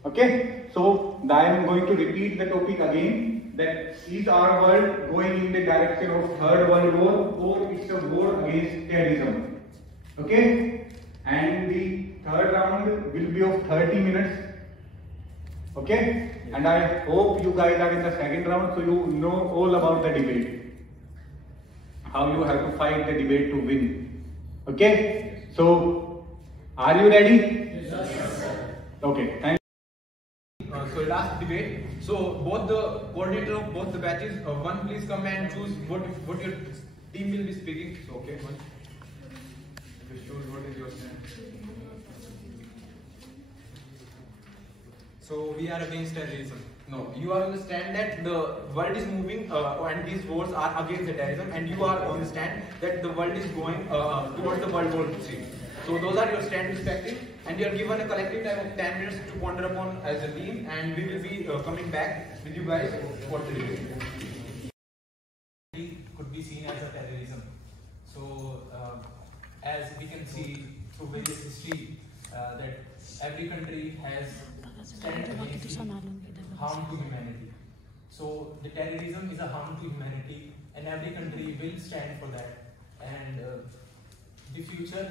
Okay, so I am going to repeat the topic again, that is our world going in the direction of third world war, or it's a war against terrorism. Okay, and the third round will be of 30 minutes. Okay, and I hope you guys are in the second round, so you know all about the debate, how you have to fight the debate to win. Okay, so are you ready? Yes, sir. Okay, thank you. So last debate. So both the coordinator of both the batches, one please come and choose what your team will be speaking. So okay, one. Just choose what is your stand. So we are against terrorism. No, you are on the stand that the world is moving and these wars are against the terrorism, and you are on the stand that the world is going towards the World War III. So those are your stand respective, and you are given a collective time of 10 minutes to ponder upon as a team, and we will be coming back with you guys for the debate. Could be seen as a terrorism. So as we can see through various history that every country has stand against harm to humanity. So the terrorism is a harm to humanity, and every country will stand for that, and the future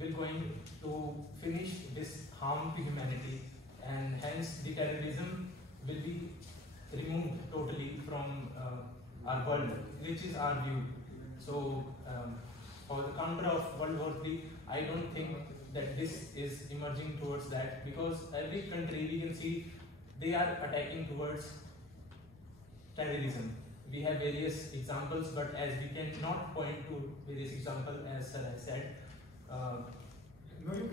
will going to finish this harm to humanity, and hence the terrorism will be removed totally from our world, which is our view. So for the counter of World War III, I don't think that this is emerging towards that, because every country we can see they are attacking towards terrorism. We have various examples, but as we cannot point to various examples, as sir has said, No, you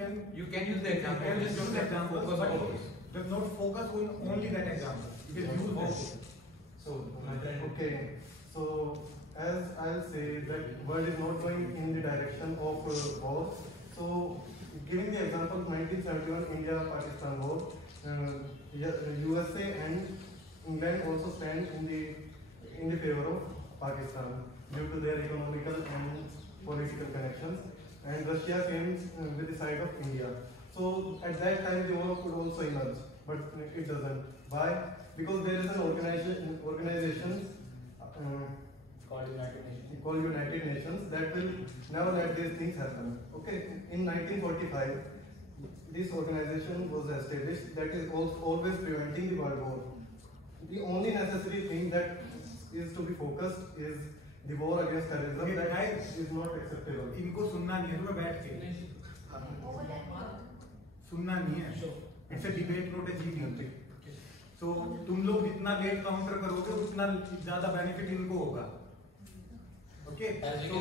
can use the example. Just use the example. Does not focus on only that example. You can use both. So, okay. So, as I'll say that world is not going in the direction of war. So, giving the example of 1971 India-Pakistan war, USA and England also stand in the favor of Pakistan due to their economical and political connections, and Russia came with the side of India. So at that time the war could also emerge, but it doesn't. Why? Because there is an organization called United Nations that will never let these things happen. Okay, in 1945, this organization was established that is always preventing the world war. The only necessary thing that is to be focused is the war against terrorism. That is not acceptable. इनको सुनना नहीं है, तुम्हें बैठ के सुनना नहीं है. It's a debate, not a GD. So तुम लोग जितना लेट काउंटर करोगे उतना ज्यादा बेनिफिट इनको होगा. ओके, तो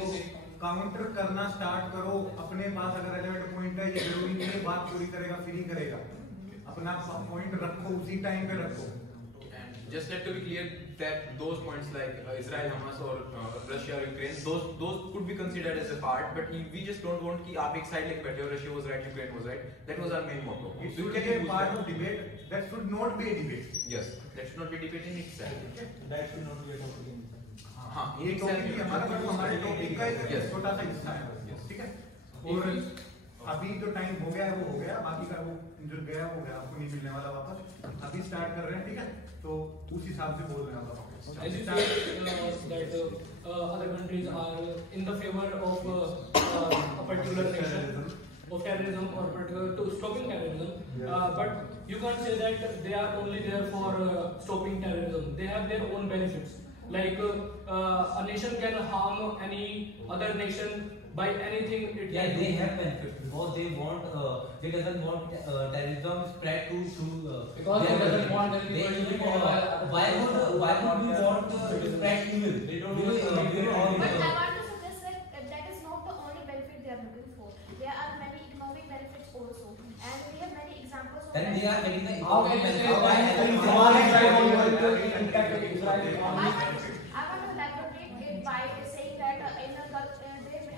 काउंटर करना स्टार्ट करो. अपने पास अगर रेलेवेंट पॉइंट है, ये जरूरी नहीं है बात पूरी करेगा फिर ही करेगा. अपना पॉइंट रखो, उसी टाइम पे रखो. Just let to be clear that those points like Israel, Hamas or Russia or Ukraine, those could be considered as a part, but we just don't want कि आप एक side लेके बैठे हो, Russia was right, Ukraine was right. That was our main motto. It should be a part of debate. That should not be a debate. Yes, that should not be debate in itself. That should not be a topic in itself. हाँ, ये topic भी हमारा, but हमारे topic का एक छोटा सा हिस्सा है. ठीक है. और अभी जो टाइम हो गया है वो हो गया, बाकी का वो जो गया वो गया, आपको नहीं मिलने वाला वापस. अभी स्टार्ट कर रहे हैं. ठीक है, तो उस हिसाब से बोल रहे हैं आप. As you said that other countries are in the favor of a particular nation of terrorism or particular to stopping terrorism, but you can't say that they are only there for stopping terrorism. They have their own benefits. Like a nation can harm any other nation by anything it can they have benefits because they doesn't want terrorism spread to because they doesn't want everybody why would you want to spread evil? They don't want but I want to suggest that is not the only benefit they are looking for. There are many economic benefits also, and we have many examples of then they are getting the economic benefits. I want to elaborate it by saying that in a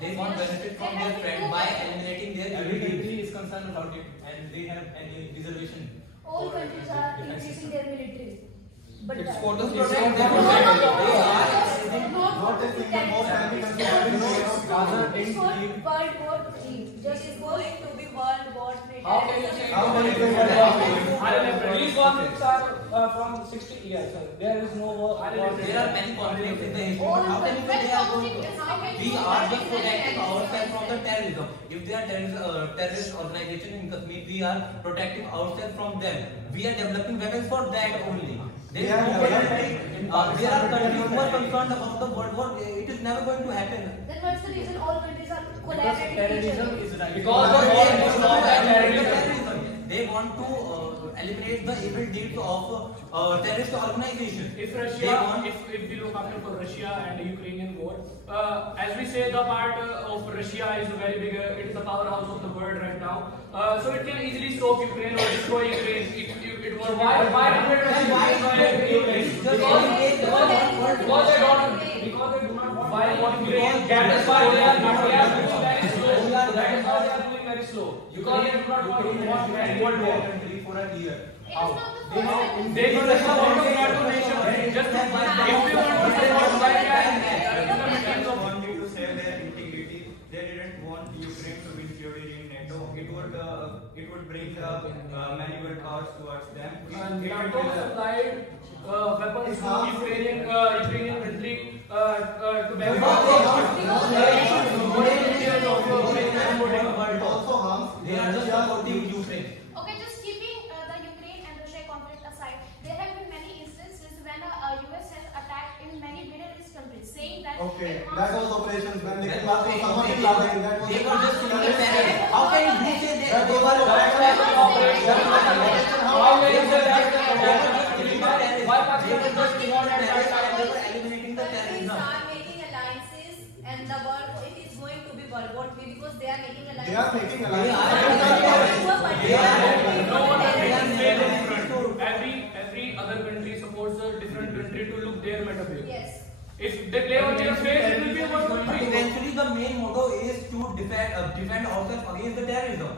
they want benefit from their friend by eliminating their every country is concerned about it and they have any reservation. All countries are increasing their military. But it's for the It's for World War III. Just is going to be World War III. How can you say these conflicts are from 60 years? There is no war. There are many conflicts in the history. How can you say they are going to? We are just protecting ourselves from the terrorism. If they are terrorist organization in Kashmir, we are protecting ourselves from them. We are developing weapons for that only. There are countries who are concerned about the world war. It is never going to happen. Then what's the reason all countries are collaborating? Terrorism is right. They want to eliminate the evil deeds of terrorist organizations. If Russia, if we look after for Russia and the Ukrainian war, as we say, the part of Russia is very big. It is the powerhouse of the world right now. So it can easily stop Ukraine or destroy Ukraine. It was why because they do not want why Ukraine. That is why they are not very slow. That is why they are moving very slow. Because they do not want world war country for a year. How? They do not want to NATO nation. Just if we want to support why want me to say their integrity. They didn't want Ukraine to be included in NATO. It would bring many world powers towards them. NATO supplied weapons to Ukrainian country to They are just supporting Ukraine. Okay, just keeping the Ukraine and Russia conflict aside, there have been many instances when US has attacked in many Middle East countries, saying that that was operations when they came out of they were just killing terrorists. How can you say that they were eliminating the terrorism? are making alliances and the world it is going to be World War III because they are making alliances. They are making alliances. country to look their metaphor. Yes. If they play on their face, it will be about But eventually, the main motto is to defend ourselves against the terrorism.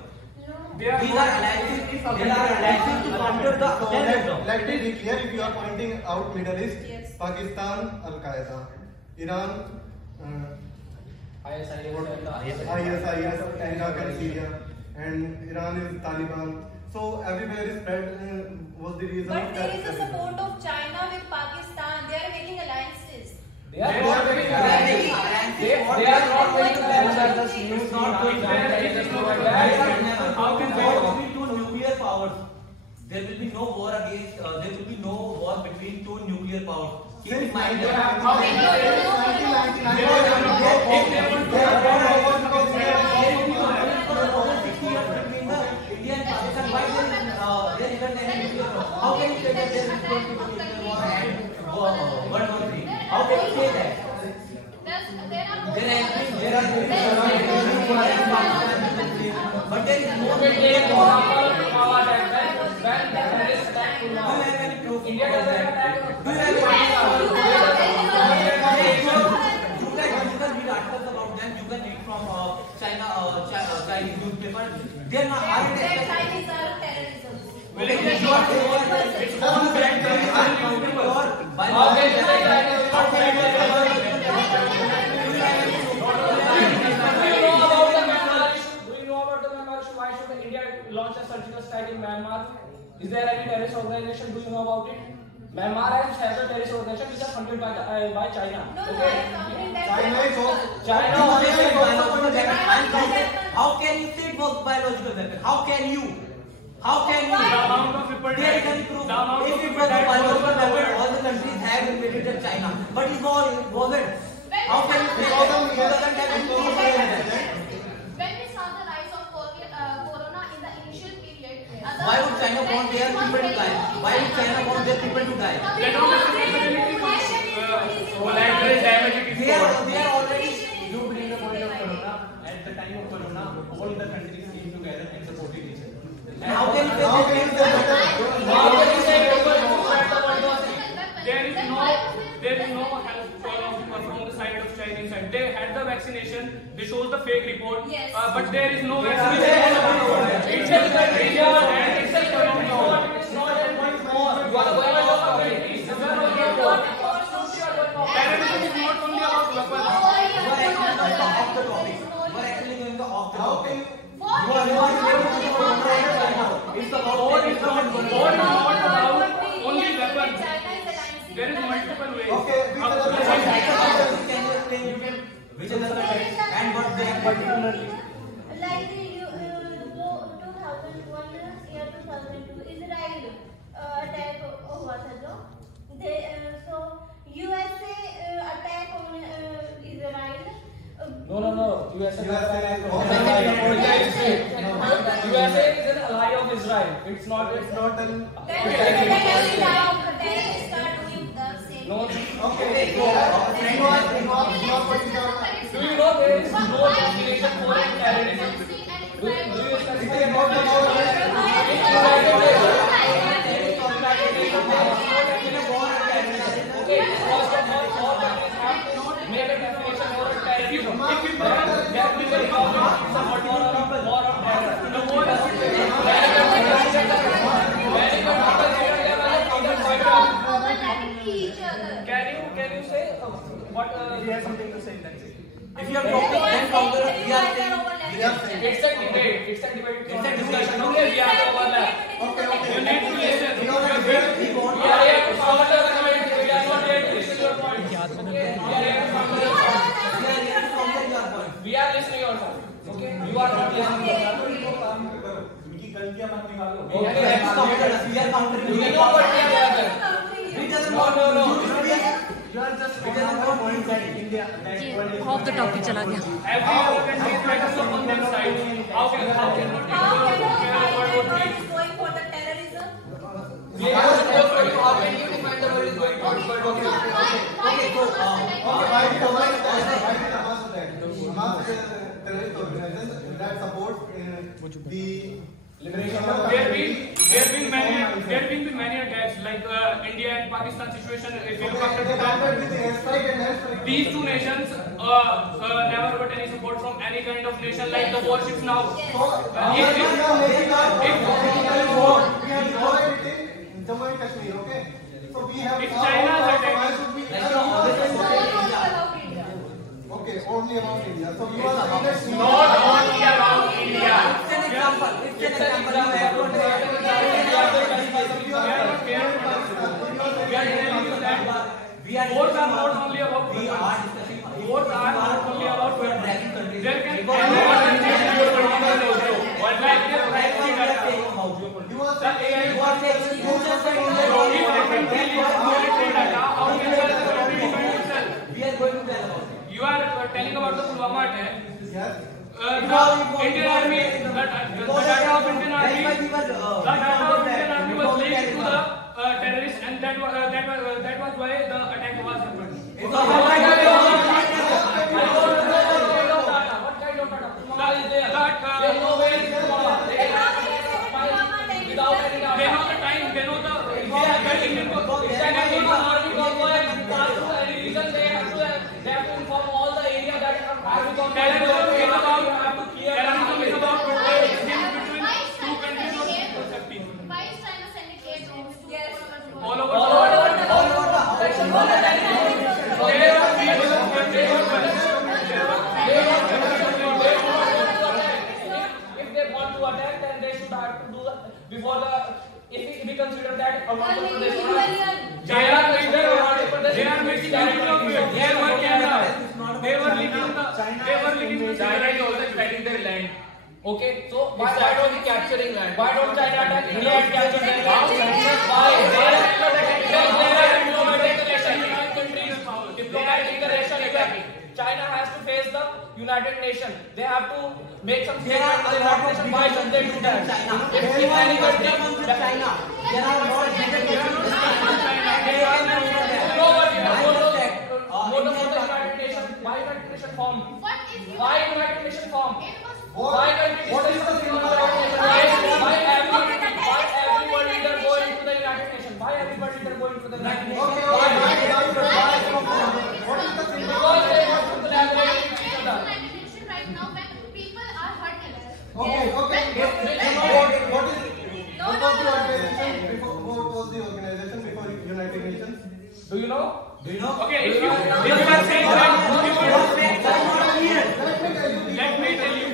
These are alliances. They are alliances to counter the terrorism. Let me be clear. If you are pointing out Middle East, Pakistan, Al Qaeda, Iran, ISIS, Iraq and Syria, and Iran is Taliban. So everywhere is spread was the reason. But there is a support of China with Pakistan. They are making alliances. They are not making alliances. They are not making alliances. It's not going How can there be two nuclear powers? There will be no war against. There will be no war between two nuclear powers. Keep in mind that. How can How can you say that there is going to be nuclear war and World War III? How can you say that? But there is no India doesn't attack. Do you have you can read articles about them. You can read from Chinese newspaper. They are not. Chinese are terrorism. Why should India launch a surgical strike in Myanmar? Is there any terrorist organization? Do you know about it? Myanmar has several terrorist organizations which are funded by China. How can you say it was biological weapon? How can you? How can you? There is any proof. If it was a biological weapon, all the countries have invaded China. But it wasn't. How can you say that? When we saw the rise of corona in the initial period, why would China want their people to die? Why would China want their people to die? They are already. You bring the point of corona. At the time of corona, all the countries came together and supported each other. And how can you say there is no help from the side of Chinese side. They had the vaccination. They shows the fake report. Yes. But there is no vaccination. It's just that India and it's just it's not at one more. You are going about communities. Terrorism is not only about weapons. We're actually going to off the topic. It's about only weapons. There is multiple ways. Okay, which is the and what they are particularly. Like the 2001 year 2002 Israel attack हुआ था जो so USA attack on Israel. No. USA is an ally of Israel. It's not an. Terrorists are doing the same. No. Okay. Do you know there is no definition for terrorism? Do you specify about Okay, first of all countries have made a definition for terrorism. If you that will be war of terror. The war is Can you say what you have something to say in that case? If you are talking then counter, we are saying it's a debate. It's a discussion. Okay, we are the overlap. Okay. You need to listen. We are here to counter the comment. We are not here to listen your point. Okay. We are listening your point. Okay. You are not listening. We are countering. Do you know what we are doing? No. You are just pointing that India off the topic चला गया. Every other country is better on their side. How can going for the terrorism? How can you define the world is going for terrorist organizations that support the There have been many attacks like India and Pakistan situation. If you look after these two nations never got any support from any kind of nation like the warships now. Jammu and Kashmir, okay? So we have. If China is attacking, okay, only about India. So you are saying that not only about India. It's an example. It's an example. Both are not only about. Both are not only about. There can be You are telling about the Pulwama attack. Yes. Indian Army, the data of Indian Army was leaked to the terrorists, and that was why the attack was happened. What kind of data? Pulwama is there. There is no way. Without any data. They know the time. They know the. They have to inform all the area that terrorism is about protecting between two countries or safety. Why is China sending air drones to All over the world. If they want to attack, then they should have to do before the. If we consider that they are making China is also expanding their land. Okay, so why don't we capturing land? Why don't China attack India and capture their land? Why? Diplomatic relation attacking. China has to face the United Nations. They have to make some statement to the United Nations. Why should they do that? If any country, China, there are no United Nations. Why United Nations form? Why United Nations form? Why what is the why every world leader go into the United Nations? Why every world leader go into the United Nations? What is the because they want to collaborate with each other. Right now, when people are hurting. Okay. What was the organization before United Nations? Do you know? Do you know? Okay, if you are saying that, let me tell you,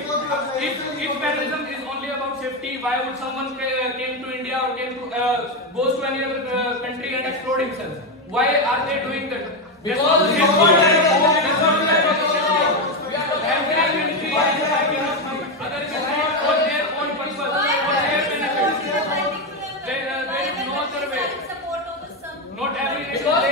if terrorism is only about safety, why would someone came to India or goes to any other country and explode himself? Why are they doing that? Because not every because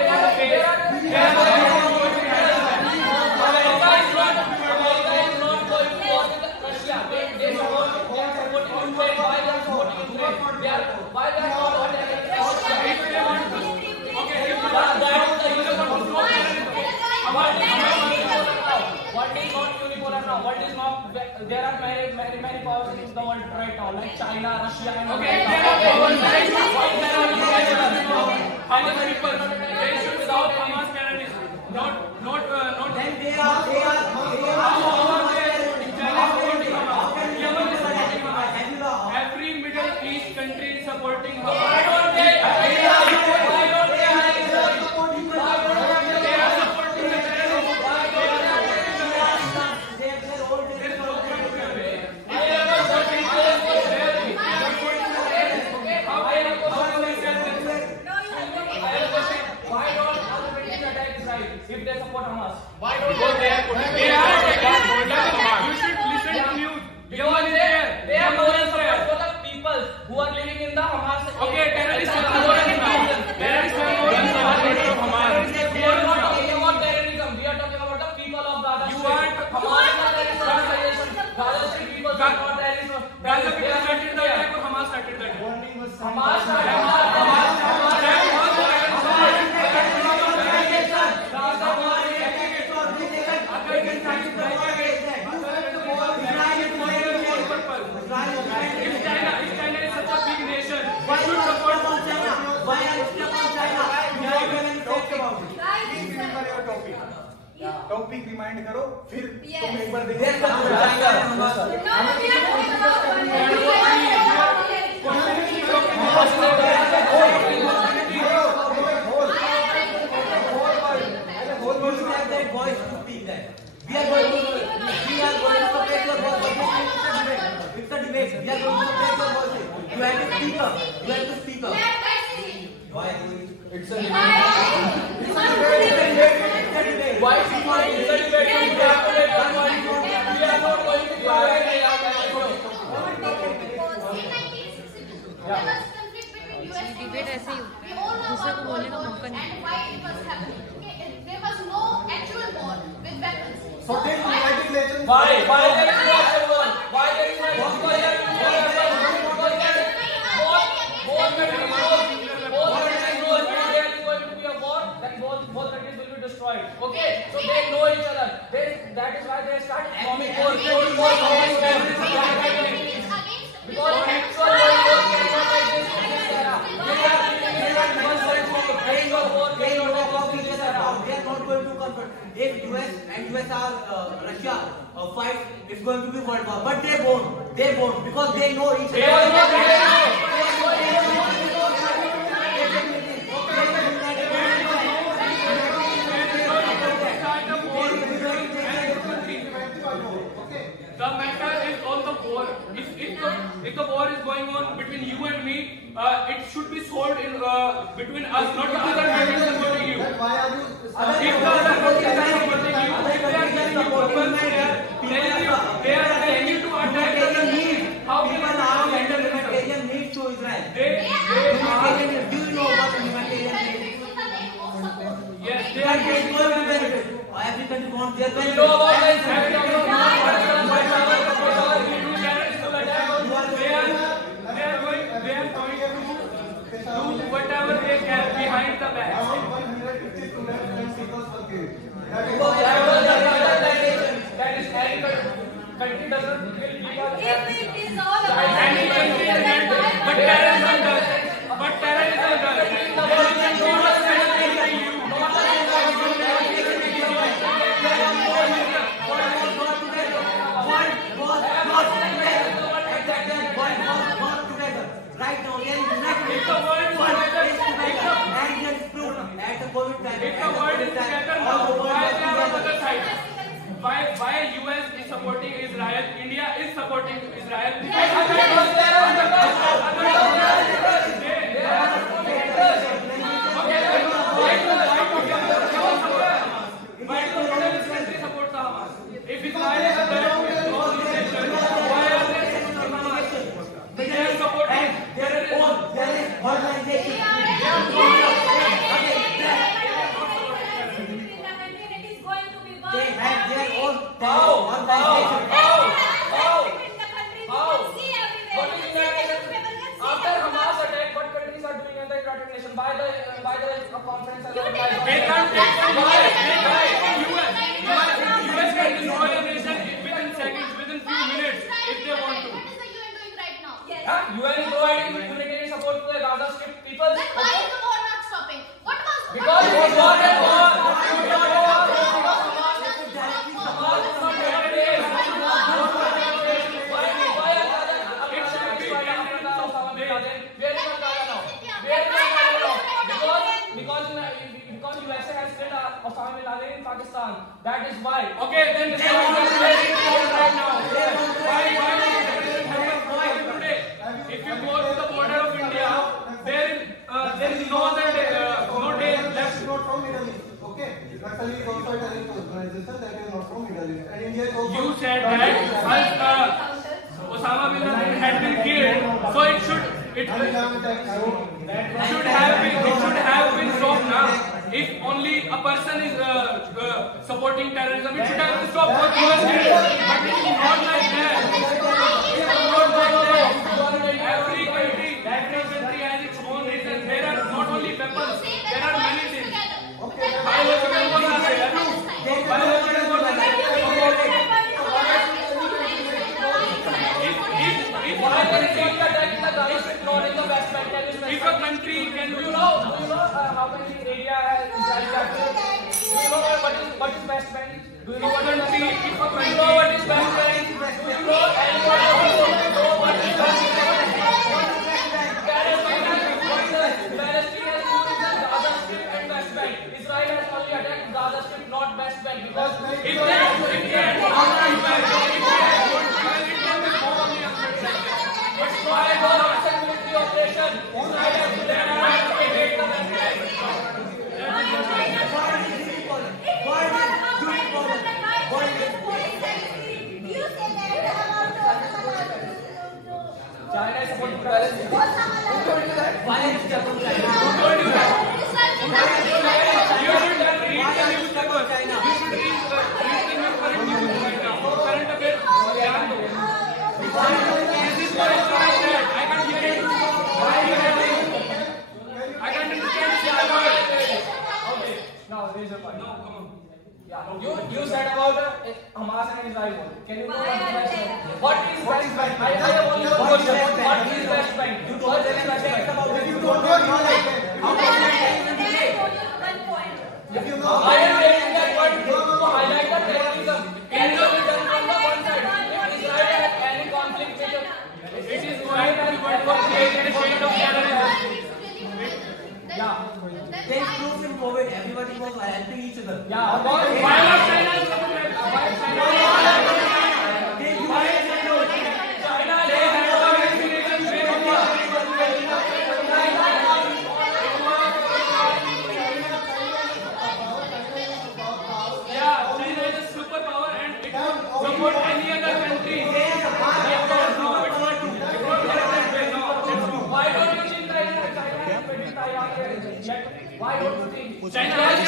there are many powers in the world right now, like China, Russia, and how many people they should stop Hamas terrorism? Not. Then they are every Middle East country is supporting Hamas. Why don't they? Topic remind करो, फिर Yes. तुम एक बार देखो। We are going to separate your voice. It's a debate. We are going to separate your voices. You have to speak up. You have to speak up. Why? It's a debate. It's a debate. Why is it not? It's a debate. We have to make one point. We are not going to go ahead. Debate ऐसे ही होता है, दूसरे को बोलने का मौका नहीं। And why it was happening? Okay, there was no actual war with weapons. So this legislation. Why there is no actual war? Why there is no actual war? Both countries will be destroyed. Okay, so they know each other. That is why they start forming war. Because actual war cannot exist in this era. They are not going to confront. If US and USSR, Russia fight, it's going to be world war. But they won't. They won't because they know each other. The matter is on the war. If the war is going on between you and me, it should be solved in between us, not the other countries supporting you. If the other countries are supporting you, if they are giving you weapons, they are telling you to attack the need. How can you handle humanitarian needs to Israel? They are. Do you know what humanitarian needs? Yes, they are going to benefit. Every country wants their benefit. You know about this? They are going to do whatever they can behind the back. That is any country doesn't kill people. Any country doesn't, but terrorism does. But terrorism does. Right now, they are united. If the world is together, and just prove at the COVID time. If the world is together, why they are on the other side? Why US is supporting Israel? India is supporting Israel. If Israel is there with no limitation, why are they supporting Hamas? They are supporting their own organization. They have their own organization. After Hamas attack, what countries are doing in the United Nations? By the conference. They can't take them. US can destroy a nation within seconds, within few minutes, if they want to. What is the UN doing right now? Yes. UN is providing humanitarian support to the Gaza Strip people. Then why is the war not stopping? What was? Because it was not a war. Because USA has killed Osama bin Laden in Pakistan. That is why. Okay, then this is right now. Why today? If you go to the border of India, there is no day left. Not from Middle East. Okay. Naxal is also a terrorist organization that is not from Middle East. And India is also. You said that Osama bin Laden had been killed, so it should have been stopped now. If only a person is supporting terrorism, it should have been stopped. But it is not like that. It is not like that. Every country has its own reasons. There are not only weapons, there are many things. Biological weapons. If a country can, do you know how many area has Israel captured? Do you know what is West Bank? If you know what is West Bank, do you know anyone know what is West Bank? Palestine has Gaza Strip and West Bank. Israel has only attacked Gaza Strip, not West Bank, because if they had West Bank, but why was a military operation? Israel has to then activate the West Bank. China is supporting Palestine. Who told you that? Why is it China? Who told you that? You should read the newspaper. You should read the current news right now. Current affairs. This is what Israel said. I can't hear it. Why you hear it? I can't understand it. Okay. Now there is a point. No, come on. Yeah. You said about Hamas and Israel. Can you know what is West Bank? I have only one question. What is West Bank? You told them West Bank about it. You don't know. If you know, I am saying that word to highlight the terrorism. Terrorism is done from the one side. If Israel has any conflict with it, it is Israel that was created a shade of terrorism. Yeah. There is proof in COVID. Everybody was helping each other. Yeah. Why not China? Support any other country. Why don't you think China Why don't you think China has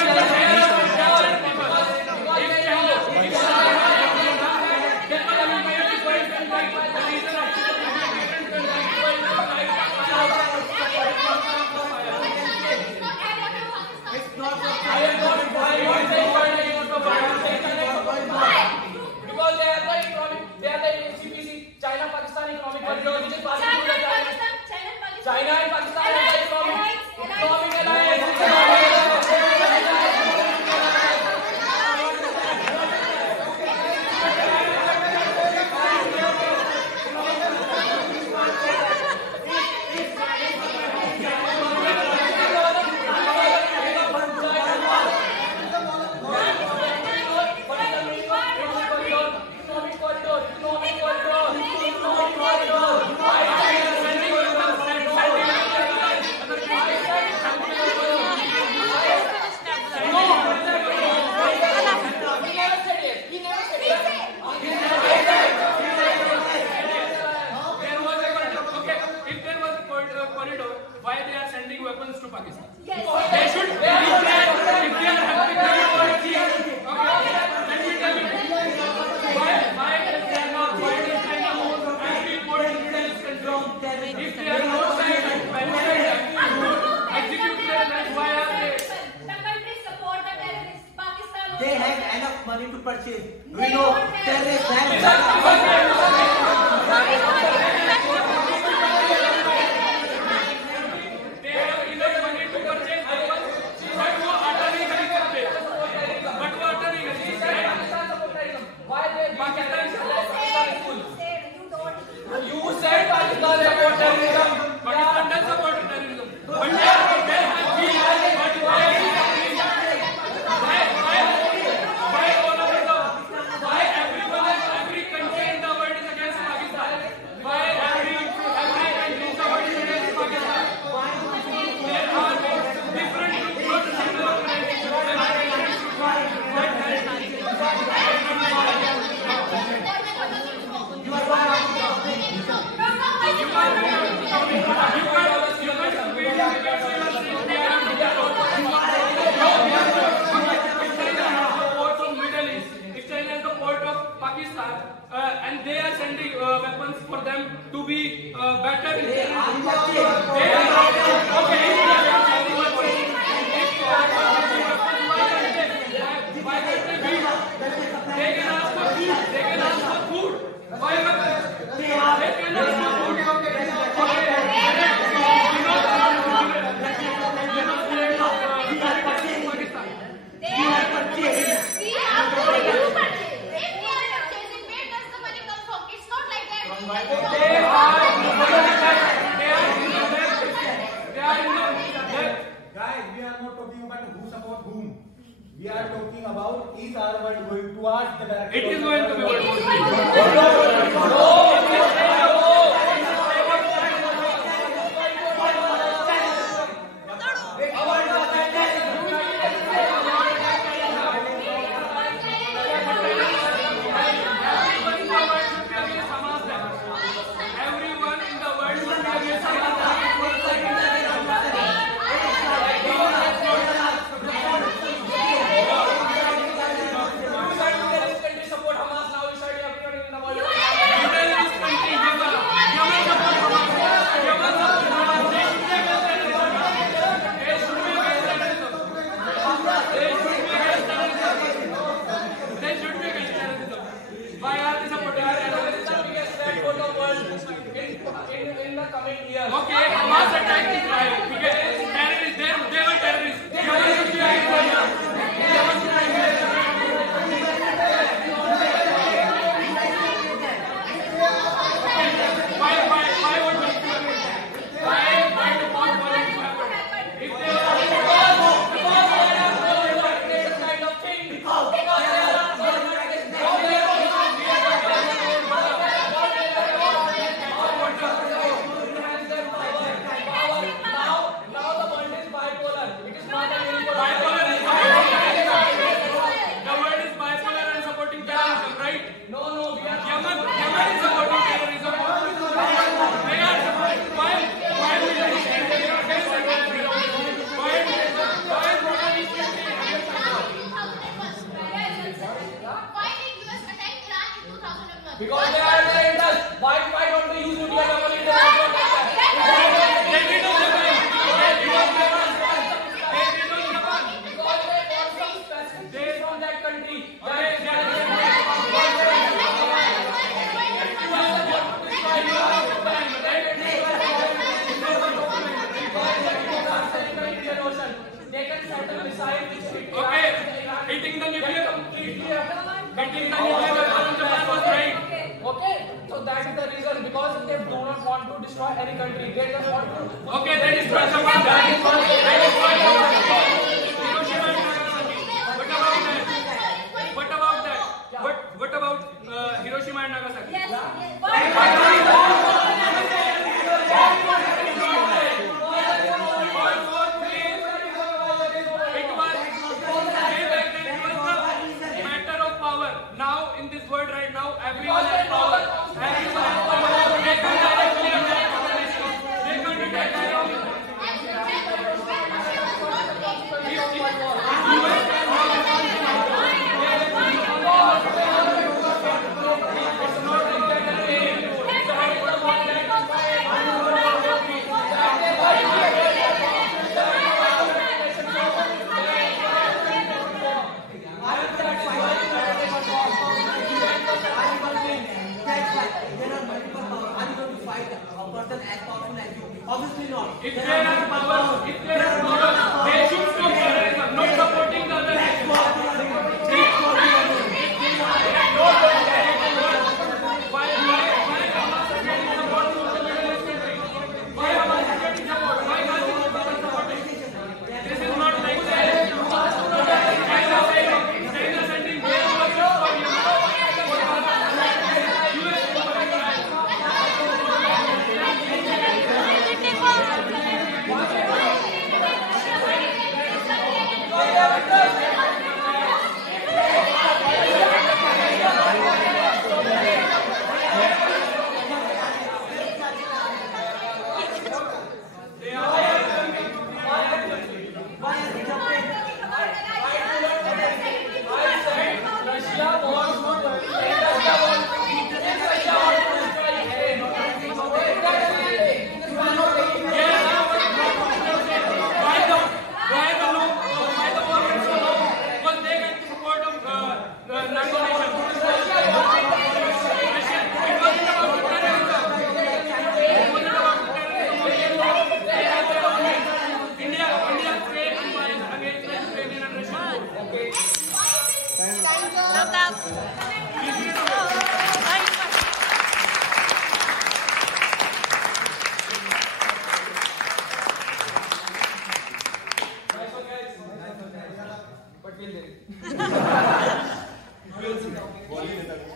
China Pakistan economic corridor, which is China and Pakistan economic alliance. To Pakistan. Yes. They should. If they are happy with your policy, okay. Let me tell you. Why does China hold every important intelligence control? If they are outside execute their plans, why are they? The country support the terrorists. Pakistan. They have enough money to purchase. We know terrorists have. You said Pakistan support terrorism. Pakistan does support terrorism. But there has been why all over the why everyone every country in the world is against Pakistan? Why every country in the world is against Pakistan? There are different groups in the and they are sending weapons for them to be better. They can ask for food. They can ask for food. Why weapons? They can ask for food. It is going to be World War III. Everyone in the world should be against Hamas. Okay, Hamas attacked Israel. Terrorists, they were terrorists. Because they are the interest. Why don't they use nuclear weapon in the network like that? They did not Japan. Because they want some specific things from that country. They can set a missile which hitting the nuclear completely. Getting the nuclear weapon on Japan was right. Okay, so that is the reason, because they do not want to destroy any country. They just want to. Okay, they destroy Japan. That is what Hiroshima and Nagasaki. What about that? What about Hiroshima and Nagasaki? Yes. Now in this world right now, everyone has power. Everyone has power. They can directly attack other nations. They can attack Iran. It's not like that. Obviously not. If they have power, they should stop terrorism, not supporting the other nations. Why Hamas is getting support from the Middle East country? Why Hamas is getting support? Why Hamas is supporting? This is not like that. China sending their forces for Yemen. US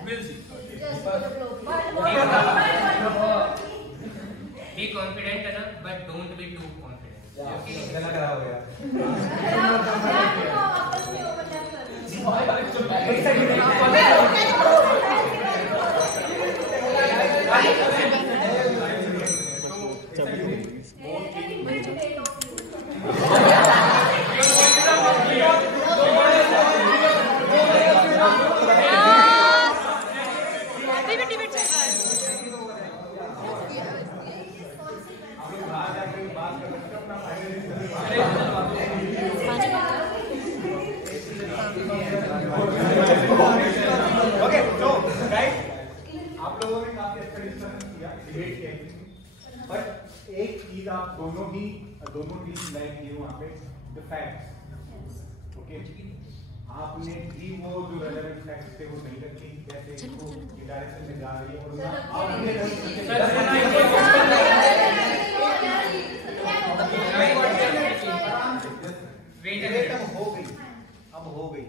We'll see. Be confident enough, but don't be too confident. Okay, so guys, आप लोगों ने काफी अच्छा discussion किया, debate किया, but एक चीज आप दोनों टीम लाइक किए वहाँ पे, द फैक्ट्स, ओके, आपने भी वो जो रेलेवेंट फैक्ट्स थे वो नहीं रखी, कैसे इसको ये डायरेक्शन में जा रही है, और अब हो गई,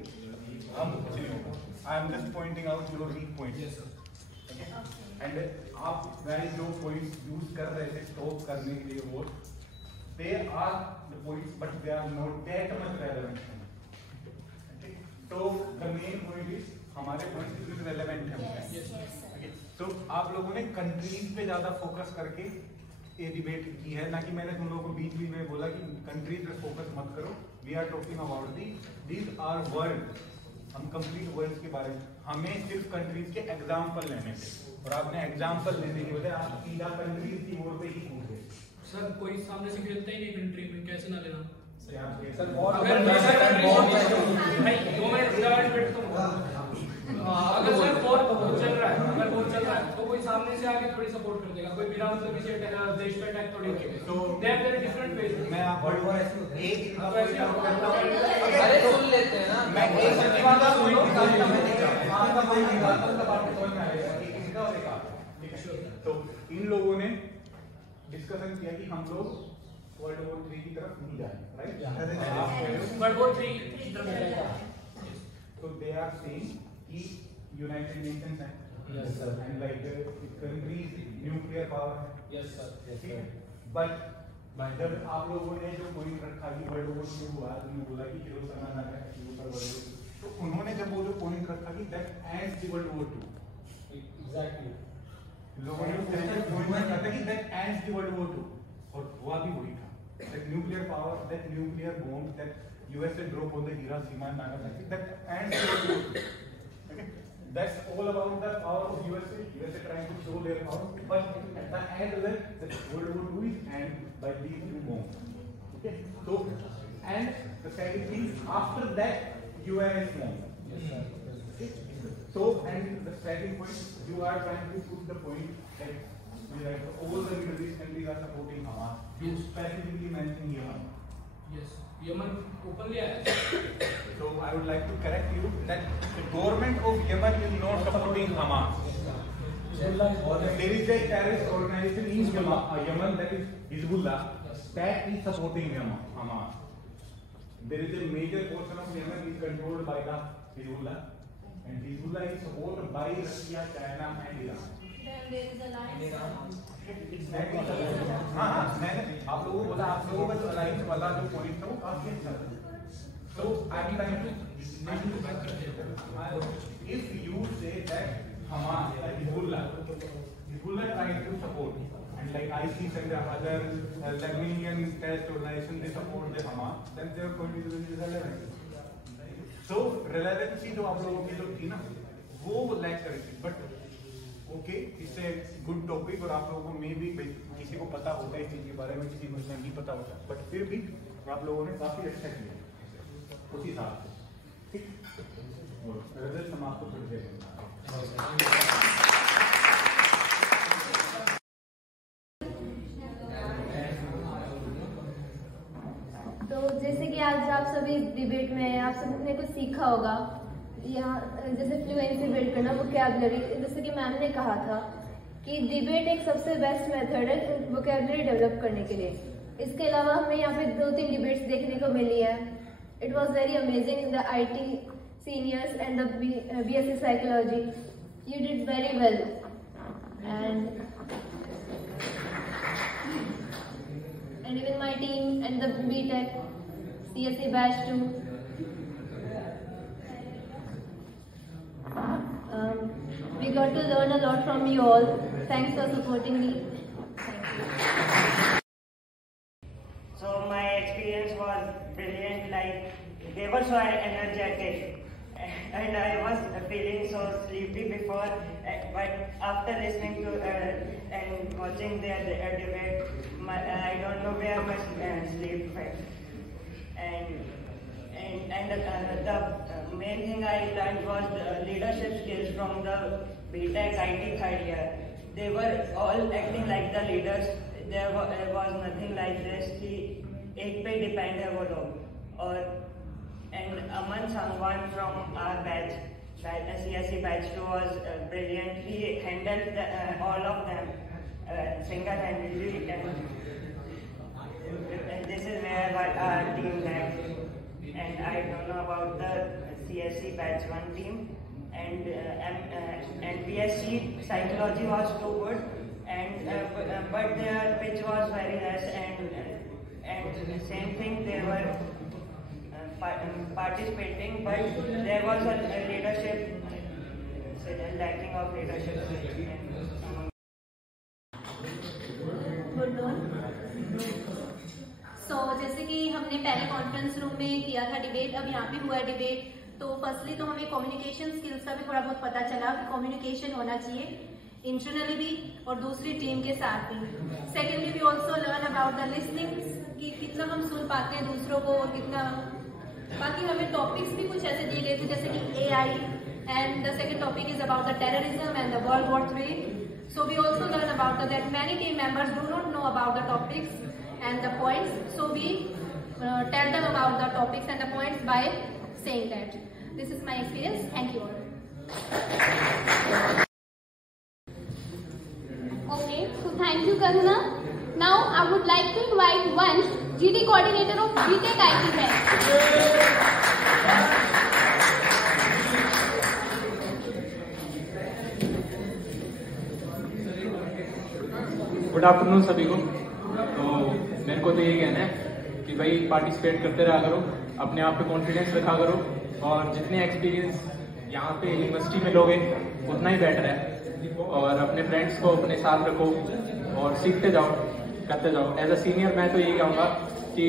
I am just pointing out your weak points. Yes, sir. Okay. And आप guys जो points use कर रहे थे stop करने के लिए वो, they are the points, but they are not that much relevant. Okay. So the main point is हमारे points is relevant है. Yes. Okay. So आप लोगों ने countries पे ज़्यादा focus करके ये डिबेट की है, ना कि मैंने तुम लोगों को बीच में बोला कि कंट्रीज पे फोकस मत करो. We are talking about these are words. हम कंप्लीट वर्ल्ड के बारे में, हमें सिर्फ कंट्रीज के एग्जाम्पल लेने थे, और आपने एग्जाम्पल लेने की वजह आप सीधा कंट्रीज की ओर पे ही कूदे. सर कोई सामने से खरीदता ही नहीं कंट्री में, कैसे ना लेना सर? अगर सर वॉर चल रहा है, तो कोई सामने से आके थोड़ी सपोर्ट कर देगा, कोई बिना मतलब किसी देश पे अटैक थोड़ी करेगा. तो they have their different ways. मैं आप वर्ल्ड वॉर एक अरे सुन लेते हैं ना, मैं एक बात सुनो, आपका कोई निकाल का बात समझ में आएगा कि किसका और एक आपका. तो इन लोगों ने डिस्कशन किया कि हम लोग वर्ल्ड वॉर 3 की तरफ नहीं जाएंगे, राइट? वर्ल्ड वॉर 3 की तरफ जाएगा. So they are saying कि यूनाइटेड नेशंस हैं, yes sir, and like countries nuclear power है, yes sir, ठीक है. But जब आप लोगों ने जो पॉइंट रखा कि वर्ल्ड वॉर शुरू हुआ, तुमने बोला कि हिरोशिमा नागासाकी पर वर्ल्ड वॉर, तो उन्होंने जब वो जो पॉइंट रखा कि that ends the world war 2, exactly लोगों ने पॉइंट रखा था कि that ends the world war 2, और हुआ भी वही था. That nuclear power, that nuclear bomb that USA drop on the Hiroshima and Nagasaki, that ends the world war. Okay, that's all about the power of USA. USA trying to show their power, but at the end of that, the World War II is end by these two bombs. Okay, so and the second thing, after that, US bombed. Yes, sir. Okay, so and the second point, you are trying to put the point that all the Middle East countries are supporting Hamas. You specifically mention Yemen. Yes. Yemen openly asked. So I would like to correct you that the government of Yemen is not supporting Hamas. There is a terrorist organization in Yemen, that is Hezbollah, that is supporting Hamas. There is a major portion of Yemen is controlled by the Hezbollah, and Hezbollah is supported by Russia, China, and Iran. Then there is alliance. हाँ, मैंने आप लोगों को बोला, आप लोगों का जो अलायंस वाला जो पॉइंट था वो काफी अच्छा था. So I am trying to if you say that Hamas, Hezbollah trying to support, and like ISIS and the other Lebanese terrorist organization, they support the Hamas, then their point is relevant. So relevancy जो आप लोगों की जो थी ना, वो lack कर रही थी, but ओके, इससे गुड टॉपिक, और आप लोगों को मे भी किसी को पता होता है इस चीज के बारे में, किसी को नहीं पता होता, बट फिर भी आप लोगों ने काफी अच्छा किया उसी हिसाब से. ठीक, और रिजल्ट हम आपको फिर देंगे. तो जैसे कि आज आप सभी डिबेट में आप सबने कुछ सीखा होगा. यहाँ जैसे फ्लुएंसी बिल्ड करना, वोकैबुलरी, जैसे कि मैम ने कहा था कि डिबेट एक सबसे बेस्ट मेथड है वोकैबुलरी डेवलप करने के लिए. इसके अलावा हमें यहाँ पे 2-3 डिबेट्स देखने को मिली है. It was very amazing the IT seniors and the BSc psychology. you did very well. And even my team and the BTech CSE batch too. We got to learn a lot from you all. Thanks for supporting me. So my experience was brilliant. Like they were so energetic, and I was feeling so sleepy before. But after listening to and watching their debate, I don't know where my sleep went. And the main thing I learned was the leadership skills from the BTech IT third year. They were all acting like the leaders. There was nothing like this कि एक पे depend है वो लोग. And Aman Sangwan from our batch, CSE batch 2 was brilliant. He handled all of them single-handedly, and this is where our team lagged. And I don't know about the CSE batch 1 team. And BSc psychology was too good, but their pitch was very less, and same thing, they were participating, but there was a leadership, lacking of leadership. Good one. So जैसे कि हमने पहले conference room में किया था debate, अब यहाँ पे हुआ है डिबेट. तो फर्स्टली तो हमें कम्युनिकेशन स्किल्स का भी थोड़ा बहुत पता चला कि कम्युनिकेशन होना चाहिए इंटरनली भी और दूसरी टीम के साथ भी. Secondly we also learn about the listening कि कितना हम सुन पाते हैं दूसरों को और कितना. बाकी हमें टॉपिक्स भी कुछ ऐसे दिए गए थे जैसे कि AI, and the second topic is about the terrorism and the World War III. So we also learn about that many team members do not know about the topics and the points. So we tell them about the topics and the points by saying that. This is my experience. Thank you all. Okay, so thank you, Karuna. Now I would like to invite one GD coordinator of BTech IT batch. Good afternoon सभी को. तो मेरे को तो ये कहना है कि भाई पार्टिसिपेट करते रहा करो, अपने आप पे कॉन्फिडेंस रखा करो, और जितने एक्सपीरियंस यहाँ पे यूनिवर्सिटी में लोगे उतना ही बेटर है. और अपने फ्रेंड्स को अपने साथ रखो और सीखते जाओ, करते जाओ. एज अ सीनियर मैं तो यही कहूँगा कि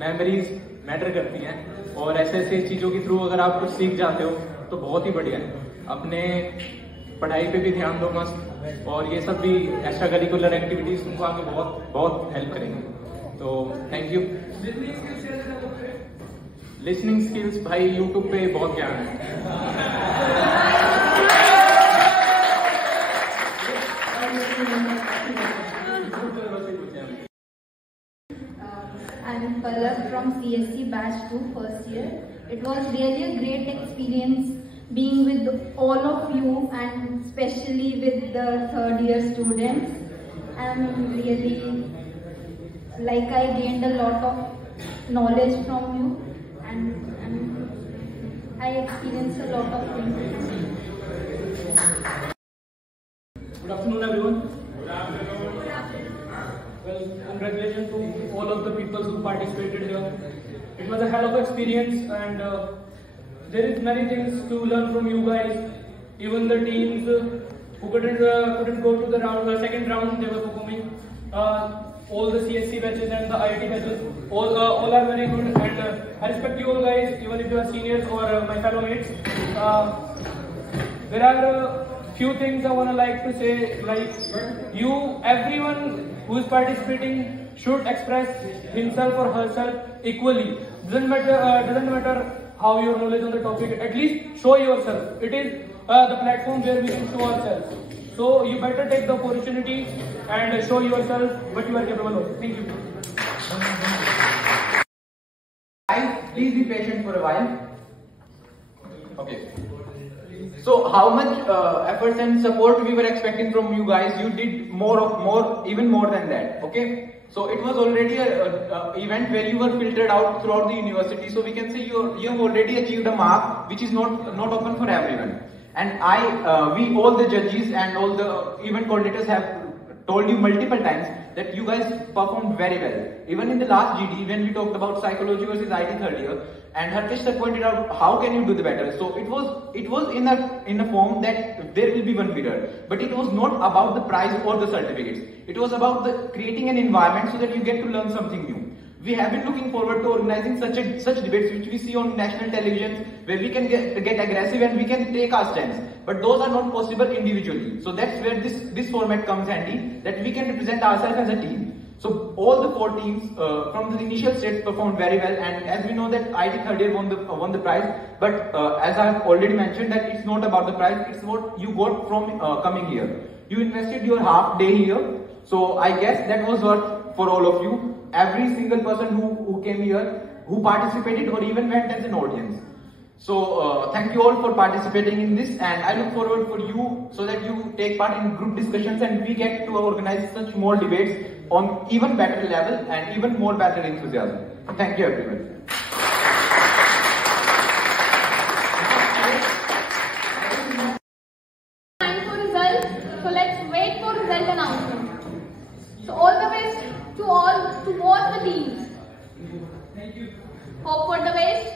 मेमोरीज मैटर करती हैं, और ऐसे ऐसे चीज़ों के थ्रू अगर आप कुछ सीख जाते हो तो बहुत ही बढ़िया है. अपने पढ़ाई पे भी ध्यान दो मस्त, और ये सब भी एक्स्ट्रा करिकुलर एक्टिविटीज तुमको आगे बहुत बहुत हेल्प करेंगे. तो थैंक यू. लिसनिंग स्किल्स भाई यूट्यूब पे बहुत ज्ञान है. I'm Palak from CSE batch 2 first year. It was really a great experience being with all of you and especially with the third year students. I'm really I gained a lot of knowledge from you, and I experienced a lot of things. Good afternoon, everyone. Good afternoon. Well, congratulations to all of the people who participated here. It was a hell of an experience, and there is many things to learn from you guys. Even the teams who couldn't go to the second round, they were performing. All the CSC batches and the IIT batches, all are very good, and I respect you all guys, even if you are seniors or my fellow mates. There are few things I want to like to say, everyone who is participating should express himself or herself equally. Doesn't matter how your knowledge on the topic, at least show yourself. It is the platform where we can show ourselves. So you better take the opportunity and show yourself what you are capable of. Thank you. Guys, please be patient for a while. Okay. So how much efforts and support we were expecting from you guys? You did even more than that. Okay. So it was already an event where you were filtered out throughout the university. So we can say you have already achieved a mark which is not open for everyone. And we all the judges and all the event coordinators have told you multiple times that you guys performed very well. Even in the last GD, when we talked about psychology versus IT third year, and Harkesh sir pointed out how can you do the better. So it was in a form that there will be one winner, but it was not about the prize or the certificates. It was about the creating an environment so that you get to learn something new. We have been looking forward to organizing such debates which we see on national television, where we can get aggressive and we can take our stance. But those are not possible individually. So that's where this format comes handy, that we can represent ourselves as a team. So all the 4 teams from the initial states performed very well, and as we know that IT third year won the prize. But as I have already mentioned, that it's not about the prize, it's what you got from coming here. You invested your half day here, so I guess that was worth for all of you. Every single person who came here, who participated or even went as an audience. So thank you all for participating in this, and I look forward for you so that you take part in group discussions and we get to organize such more debates on even better level and even more better enthusiasm. Thank you everyone. Time for results, so let's wait for result announcement. So all the best to both the teams. Hope for the best.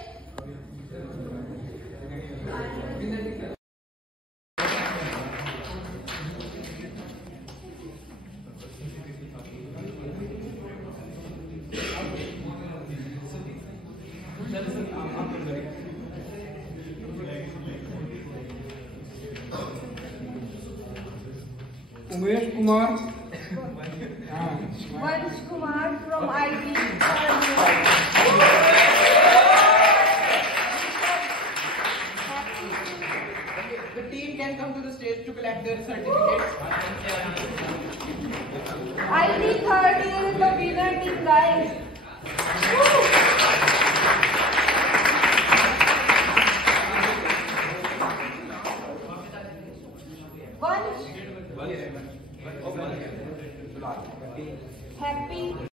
Umesh Kumar. Vansh Kumar from IT. The team can come to the stage to collect their certificates. IT third year is the winner team, guys. Vansh. Happy.